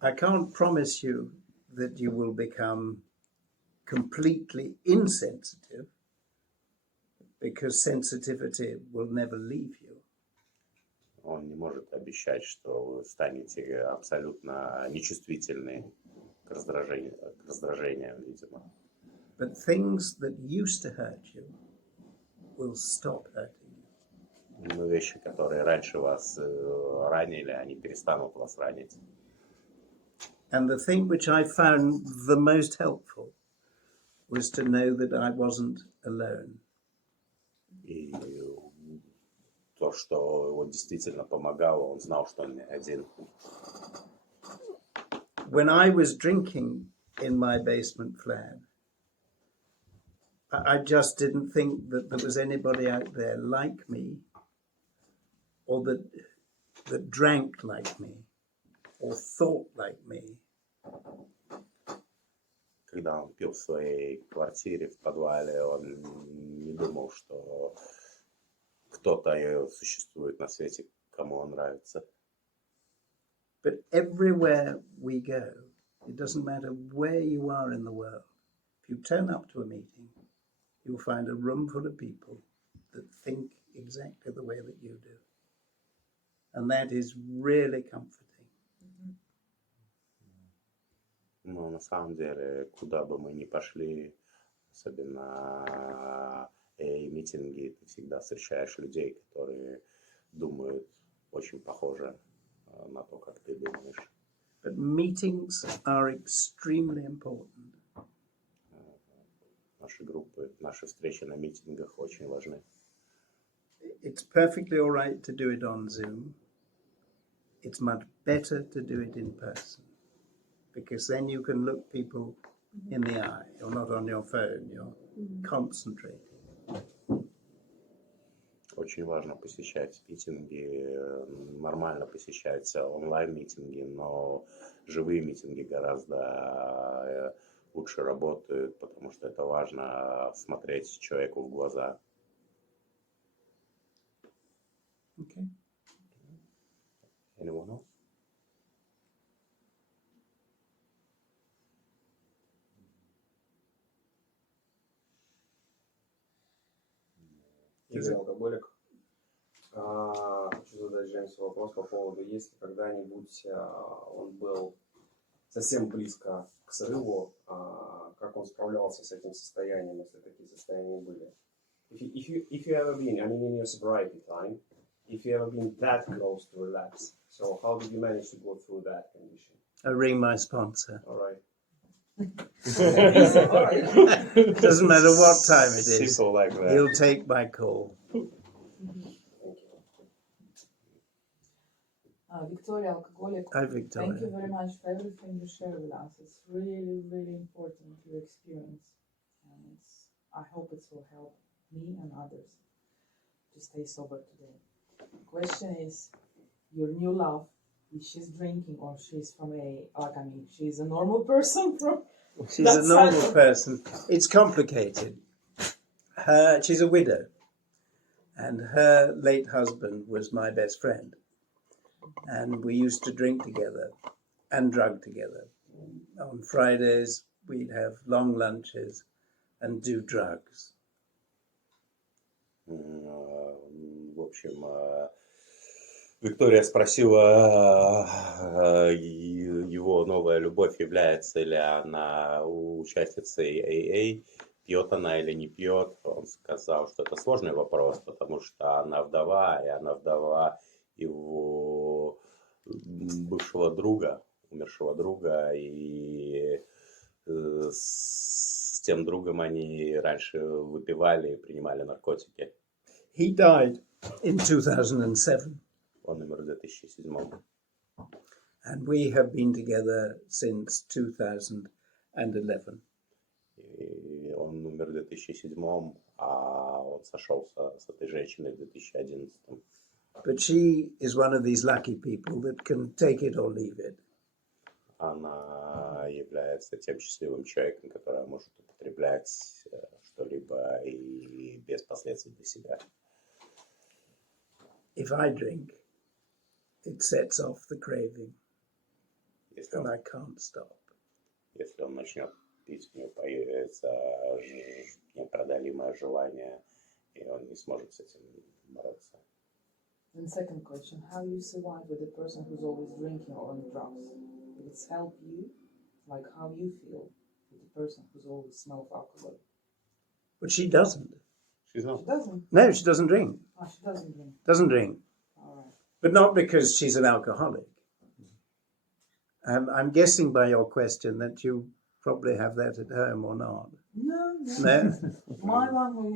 I can't promise you that you will become completely insensitive, because sensitivity will never leave you. Он не может обещать, что вы станете абсолютно нечувствительны к раздражениям, видимо. But things that used to hurt you will stop hurting you. Но вещи, которые раньше вас ранили, они перестанут вас ранить. And the thing which I found the most helpful was to know that I wasn't alone. И то, что его действительно помогало, он знал, что он не один. When I was drinking in my basement flat, I just didn't think that there was anybody out there like me, or that drank like me, or thought like me. Когда он пил в своей квартире в подвале, он не думал, что кто-то существует на свете, кому он нравится. But everywhere we go, it doesn't matter where you are in the world, if you turn up to a meeting, you'll find a room full of people that think exactly the way that you do. And that is really comforting. Но на самом деле, куда бы мы ни пошли, особенно митинги, ты всегда встречаешь людей, которые думают очень похоже на то, как ты думаешь. But meetings are extremely important. Наши группы, наши встречи на митингах очень важны. It's perfectly all right to do it on Zoom. It's much better to do it in person, because then you can look people in the eye. You're not on your phone, you're concentrating. Очень важно посещать митинги, нормально посещать онлайн-митинги, но живые митинги гораздо лучше работают, потому что это важно смотреть человеку в глаза. Okay. Anyone else? Игорь алкоголик. Хочу задать Джеймсу вопрос по поводу, если когда-нибудь он был совсем близко к срыву, как он справлялся с этим состоянием, если такие состояния были. If you ever been, I mean in your sobriety time, if you ever been that close to relapse, so how did you manage to go through that condition? I ring my sponsor. All right. Doesn't matter what time it is. Simple like that. He'll take my call. Victoria, alcoholic. Hi, Victoria. Thank you very much for everything you share with us. It's really, really important your experience, and I hope it will help me and others to stay sober today. The question is, your new love, is she's drinking or she's from she's a normal person from? She's a normal person. It's complicated. She's a widow, and her late husband was my best friend. And we used to drink together and drug together. On Fridays, we'd have long lunches and do drugs. В общем, Виктория спросила его новая любовь, является ли она участницей AA, пьет она или не пьет. Он сказал, что это сложный вопрос, потому что она вдова, и она вдова его бывшего друга, умершего друга, и с тем другом они раньше выпивали и принимали наркотики. He died in 2007. Он умер в 2007. And we have been together since 2011. И он умер в 2007, а он сошелся с этой женщиной в 2011. But she is one of these lucky people that can take it or leave it. Она является тем счастливым человеком, который может употреблять что-либо и без последствий для себя. If I drink, it sets off the craving, Если and он, I can't stop. если он начнет пить, у него появится непреодолимое желание, и он не сможет с этим бороться. And second question, how you survive with a person who's always drinking or on drugs? Did it help you? Like how you feel with a person who's always smells alcohol? But she doesn't. She's She not. doesn't. No, she doesn't drink. Oh, she doesn't drink. Doesn't drink. Alright. But not because she's an alcoholic. I'm guessing by your question that you probably have that at home or not. No, no. No? My one,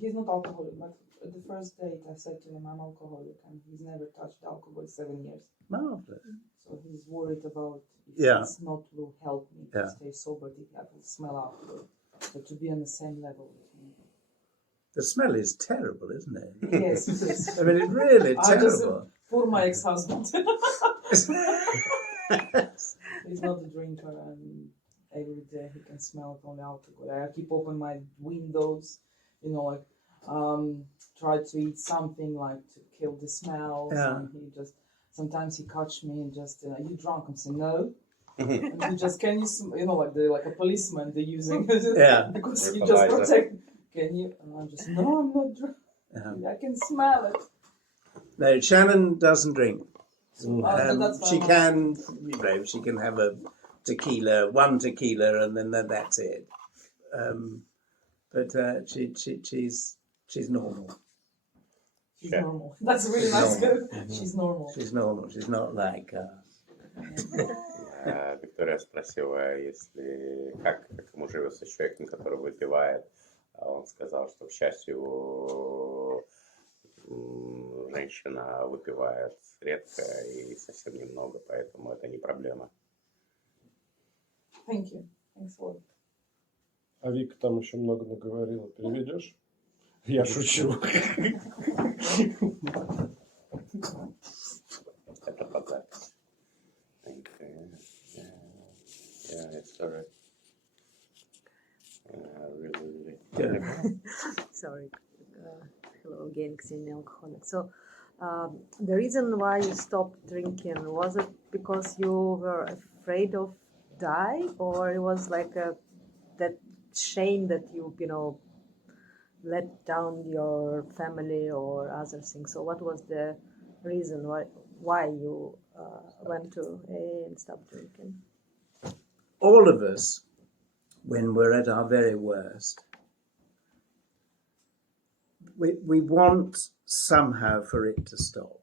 he's not alcoholic, but at the first date I said to him, I'm alcoholic, and he's never touched alcohol 7 years. Marvellous. So he's worried about if Yeah. it's not will help me to Yeah. stay sober, if I will smell alcohol. But to be on the same level with him. The smell is terrible, isn't it? Yes, it is. I mean, it's really I just- terrible. Poor my ex-husband. He's not a drinker, and every day he can smell only alcohol. I keep open my windows, like try to eat something like to kill the smells. Yeah. And he just sometimes he catch me and just are you drunk? I'm saying no. And he just can you like like a policeman they're using Yeah. because he Yeah, just polite. protect. Can you? And I'm just no, I'm not drunk. Yeah. I can smell it. No, Shannon doesn't drink. That's She fine. can, she can have one tequila, and then that's it. But she's normal. She's Yeah. normal. That's a really nice. Normal. She's normal. She's normal. She's not like Виктория спросила, если как ему живется с человеком, который выпивает. А он сказал, что, к счастью, женщина выпивает редко и совсем немного, поэтому это не проблема. Thank you. Thanks a lot. А Вика там еще много наговорила. Переведешь? Я шучу. Это под запись. Yeah, it's alright. Really. Sorry. Hello again, Xenia alcoholic. So, the reason why you stopped drinking, was it because you were afraid of die, or it was like that shame that you let down your family or other things? So what was the reason why you went to AA and stopped drinking? all of us, when we're at our very worst, we want somehow for it to stop.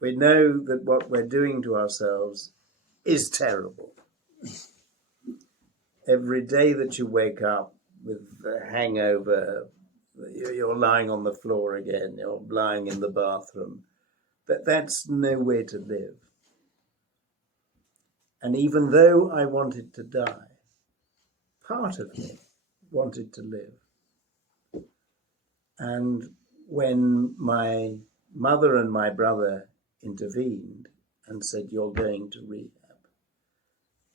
We know that what we're doing to ourselves is terrible. Every day that you wake up with a hangover, you're lying on the floor again, you're lying in the bathroom, that's no way to live. And even though I wanted to die, part of me wanted to live. And when my mother and my brother intervened and said, "You're going to rehab,"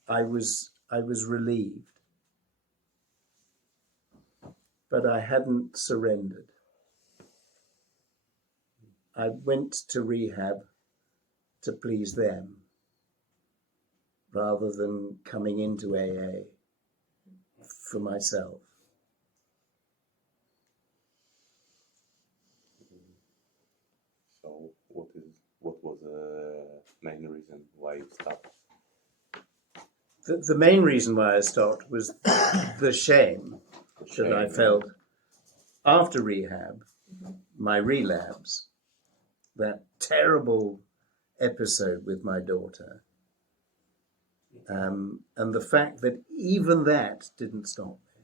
I was relieved. But I hadn't surrendered. I went to rehab to please them rather than coming into AA for myself. So what was the main reason why you stopped? The main reason why I stopped was the shame that I felt after rehab, my relapse, that terrible episode with my daughter, and the fact that even that didn't stop me.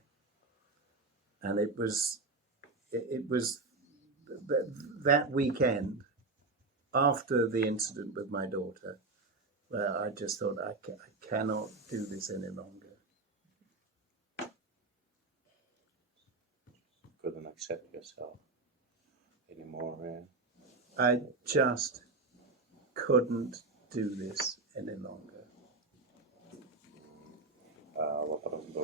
And it was that weekend after the incident with my daughter where I just thought, I cannot do this any longer. Couldn't accept yourself anymore, man. I just couldn't do this any longer.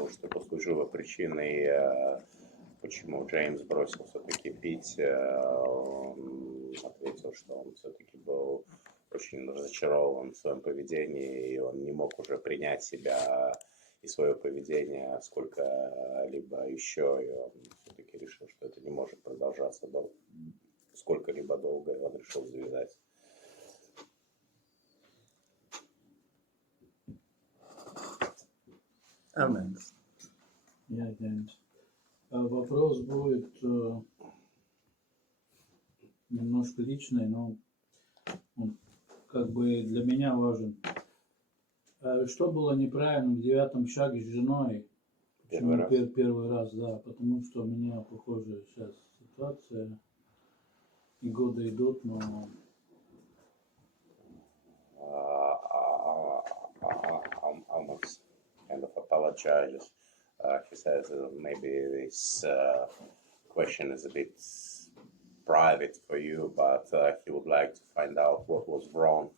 что послужило причиной, почему Джеймс бросил все-таки пить. Он ответил, что он все-таки был очень разочарован в своем поведении, и он не мог уже принять себя и свое поведение сколько-либо еще, и он все-таки решил, что это не может продолжаться сколько-либо долго, и он решил завязать. Amen. Я Денис. Вопрос будет немножко личный, но он как бы для меня важен. Что было неправильно в 9 шаге с женой? Почему первый раз, да, потому что у меня похожая сейчас ситуация, и годы идут, но Almost kind of apologizes. He says maybe this question is a bit private for you, but he would like to find out what was wrong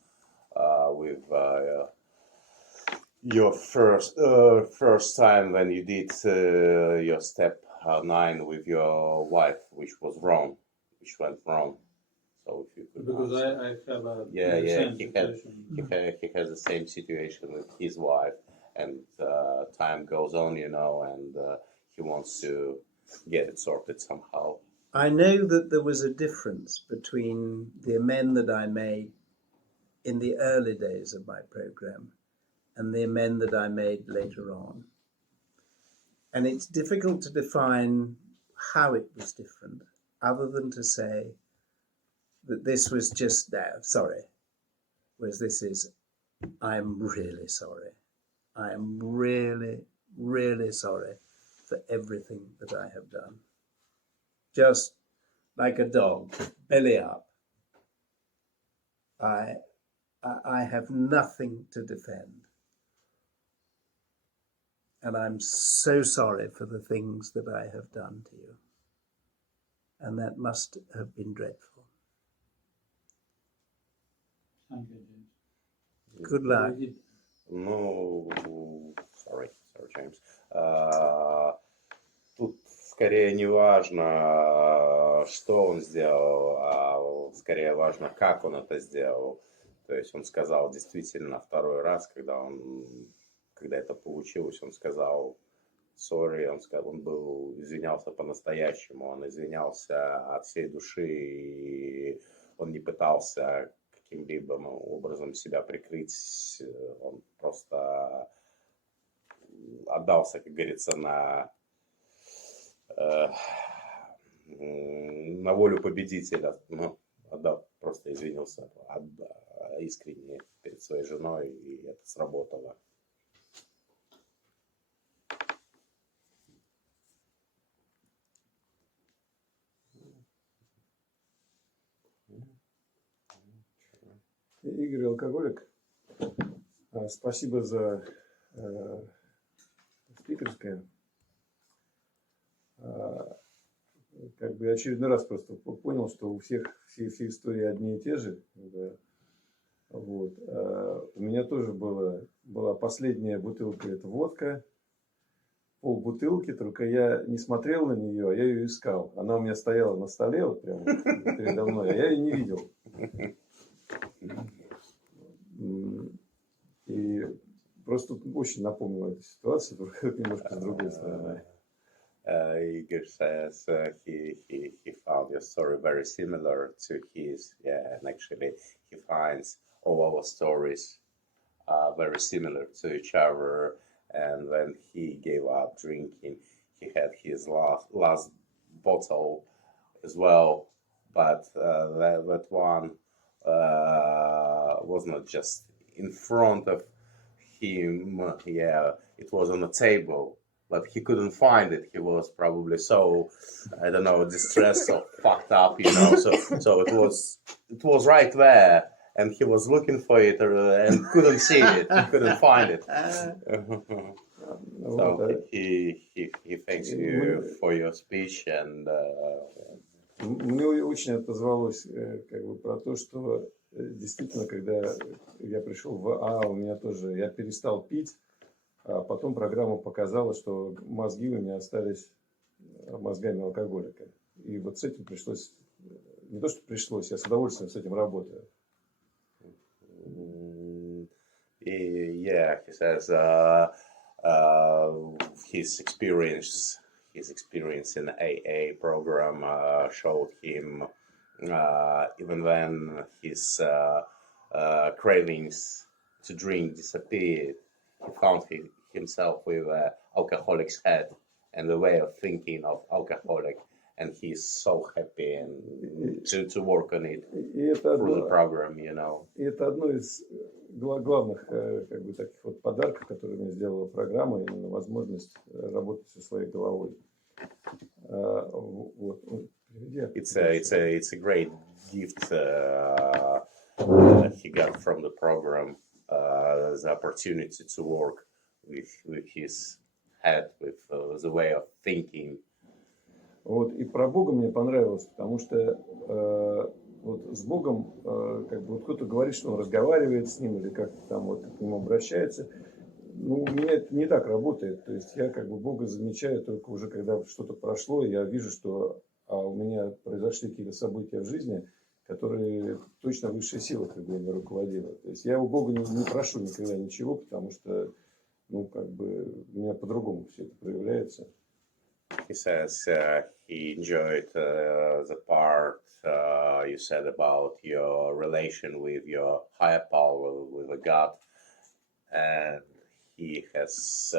with your first time when you did your step 9 with your wife, which went wrong. So if you could because answer. I have a Yeah, same situation. he has the same situation with his wife, and time goes on, and he wants to get it sorted somehow. I know that there was a difference between the amend that I made in the early days of my program and the amend that I made later on. And it's difficult to define how it was different, other than to say that this was just sorry, whereas this is, I'm really sorry. I am really, really sorry for everything that I have done. Just like a dog, belly up. I have nothing to defend. And I'm so sorry for the things that I have done to you. And that must have been dreadful. Thank you, James. Good luck. Ну, sorry, James. Тут скорее не важно, что он сделал, а скорее важно, как он это сделал. То есть он сказал действительно второй раз, когда это получилось, он сказал sorry, он извинялся по-настоящему, он извинялся от всей души, и он не пытался каким-либо образом себя прикрыть, он просто отдался, как говорится, на волю победителя, просто извинился искренне перед своей женой, и это сработало. Игорь Алкоголик, спасибо за спикерское. Как бы я очередной раз просто понял, что у всех все истории одни и те же. Да. Вот. У меня тоже была последняя бутылка, это водка, полбутылки, только я не смотрел на нее, а я ее искал. Она у меня стояла на столе вот прямо передо мной, а я ее не видел. И просто очень напомнила эту ситуацию, только немножко с другой стороны. Igor says he found your story very similar to his, and actually he finds all our stories very similar to each other. And when he gave up drinking, he had his last bottle as well, but that one was not just in front of him. Yeah, it was on the table, but he couldn't find it. He was probably so, I don't know, distressed or fucked up, So it was right there, and he was looking for it and couldn't see it. He couldn't find it. So he thanks you for your speech and. Мне очень отозвалось как бы про то, что действительно, когда я пришел в АА, у меня тоже, я перестал пить, А потом программа показала, что мозги у меня остались мозгами алкоголика. И вот с этим пришлось, не то что пришлось, я с удовольствием с этим работаю. Yeah, he says his experience in AA program showed him even when his cravings to drink disappeared, he found himself with alcoholic's head and the way of thinking of alcoholic, and he's so happy and to work on it through the program, you know. И это одно из главных как бы, таких вот подарков, которые мне сделала программа, именно возможность работать со своей головой. Вот. It's a great gift he got from the program, the opportunity to work with his head, with the way of thinking. Вот. И про Бога мне понравилось, потому что вот с Богом, как бы вот кто-то говорит, что он разговаривает с ним или как-то там вот к нему обращается. Ну, у меня это не так работает. То есть я как бы Бога замечаю только уже, когда что-то прошло, и я вижу, что у меня произошли какие-то события в жизни, которые точно высшая сила как бы ими руководила. То есть я у Бога не прошу никогда ничего, потому что, ну, как бы у меня по-другому все это проявляется. He says he enjoyed the part you said about your relation with your higher power, with a God, and he has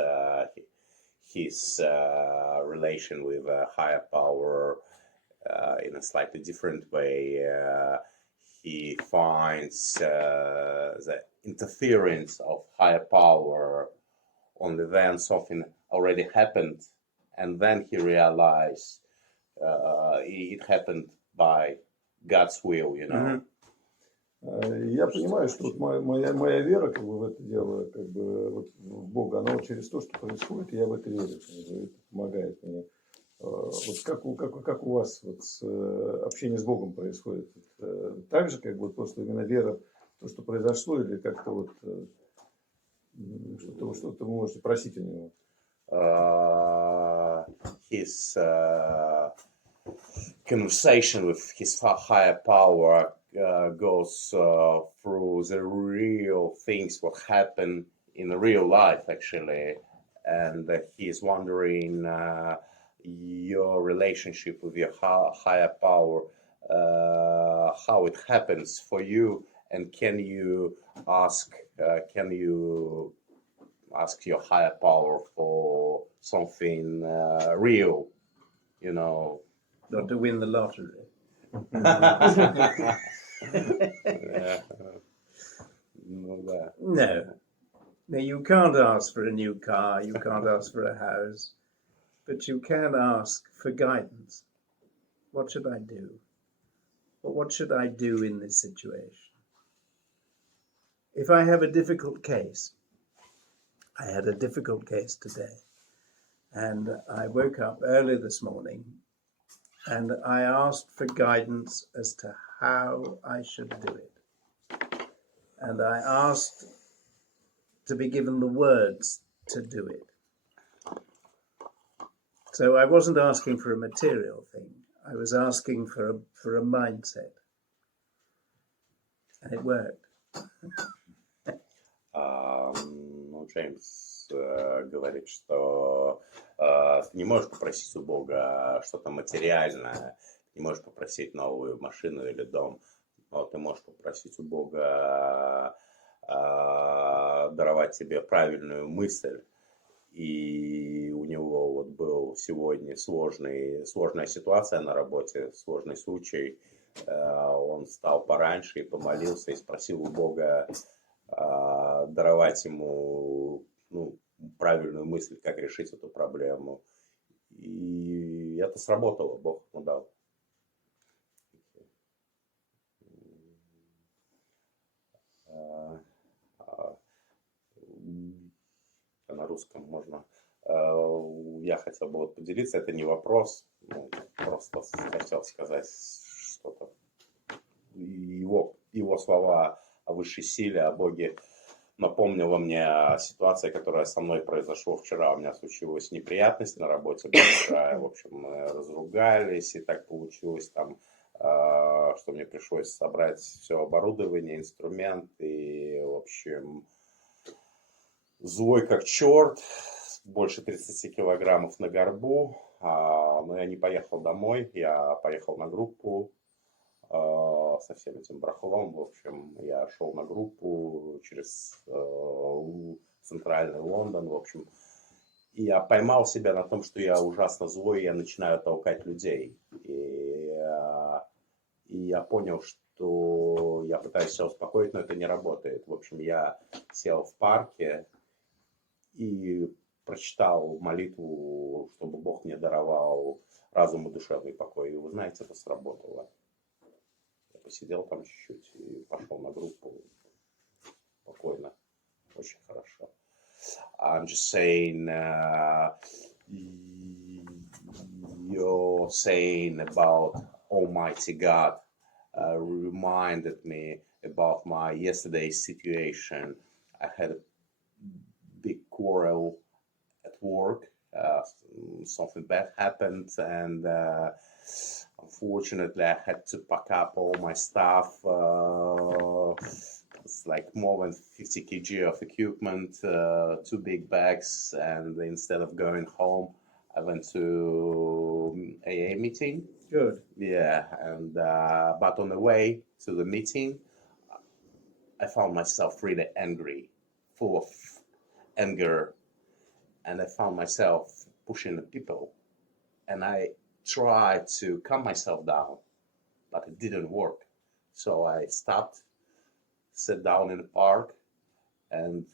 his relation with a higher power in a slightly different way. He finds the interference of higher power on the events often already happened, and then he realized it happened by God's will, you know. Я понимаю, что вот моя вера как бы в это дело, как бы вот в Бога, она вот через то, что происходит, я в это верю, это помогает мне. Вот как у вас вот общение с Богом происходит? Так же, как бы просто именно вера в то, что произошло, или как-то вот что-то вы можете просить у него? His conversation with his higher power goes through the real things what happen in real life actually, and he is wondering your relationship with your higher power, how it happens for you, and can you ask your higher power for something real, you know. Not to win the lottery. No. Now, you can't ask for a new car, you can't ask for a house, but you can ask for guidance. What should I do? What should I do in this situation? If I have a difficult case, I had a difficult case today, and I woke up early this morning and I asked for guidance as to how I should do it. And I asked to be given the words to do it. So I wasn't asking for a material thing. I was asking for a mindset. And it worked. Джеймс говорит, что ты не можешь попросить у Бога что-то материальное, не можешь попросить новую машину или дом, но ты можешь попросить у Бога даровать тебе правильную мысль. И у него вот был сегодня сложная ситуация на работе, сложный случай. Он встал пораньше и помолился, и спросил у Бога даровать ему правильную мысль, как решить эту проблему. И это сработало, Бог ему дал. На русском можно. Я хотел бы поделиться, это не вопрос, просто хотел сказать что-то. Его слова о высшей силе, о Боге напомнила мне ситуация, которая со мной произошла вчера. У меня случилась неприятность на работе большая. В общем, мы разругались, и так получилось там, что мне пришлось собрать все оборудование, инструменты. И, в общем, злой как черт, больше 30 килограммов на горбу. Но я не поехал домой, я поехал на группу. Со всем этим барахлом. В общем, я шел на группу через центральный Лондон. В общем, и я поймал себя на том, что я ужасно злой, и я начинаю толкать людей. И я понял, что я пытаюсь себя успокоить, но это не работает. В общем, я сел в парке и прочитал молитву, чтобы Бог мне даровал разум и душевный покой. И вы знаете, это сработало. Посидел там чуть-чуть и пошел на группу. Спокойно. Очень хорошо. I'm just saying, you're saying about Almighty God reminded me about my yesterday's situation. I had a big quarrel at work. Something bad happened, and unfortunately, I had to pack up all my stuff. It's like more than 50 kg of equipment, 2 big bags, and instead of going home, I went to AA meeting. Good. Yeah, and but on the way to the meeting, I found myself really angry, full of anger, and I found myself pushing the people, and I tried to calm myself down, but it didn't work. So I stopped, sat down in the park, and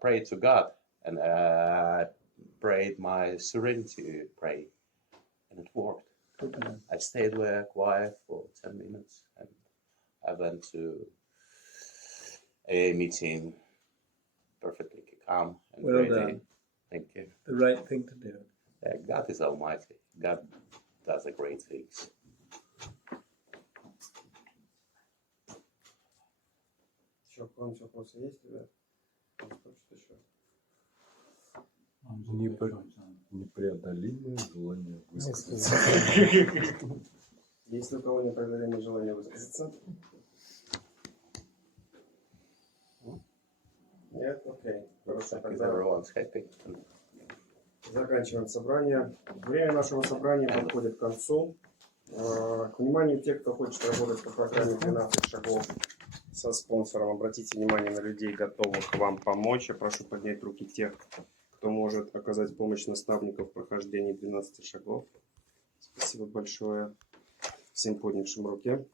prayed to God, and I prayed my serenity prayer, and it worked. I stayed there quiet for 10 minutes, and I went to a meeting perfectly calm and Well ready. done. Thank you. The right thing to do. Yeah, God is almighty. God does a great things. Еще какой-нибудь вопрос есть, ребят? Что еще? Непреодолимое желание высказаться. Есть ли у кого непреодолимое желание высказаться? Нет? Окей. Хорошо, Because тогда everyone's happy. заканчиваем собрание. Время нашего собрания подходит к концу. К вниманию тех, кто хочет работать по программе 12 шагов со спонсором, обратите внимание на людей, готовых вам помочь. Я прошу поднять руки тех, кто может оказать помощь наставнику в прохождении 12 шагов. Спасибо большое всем поднявшим руки.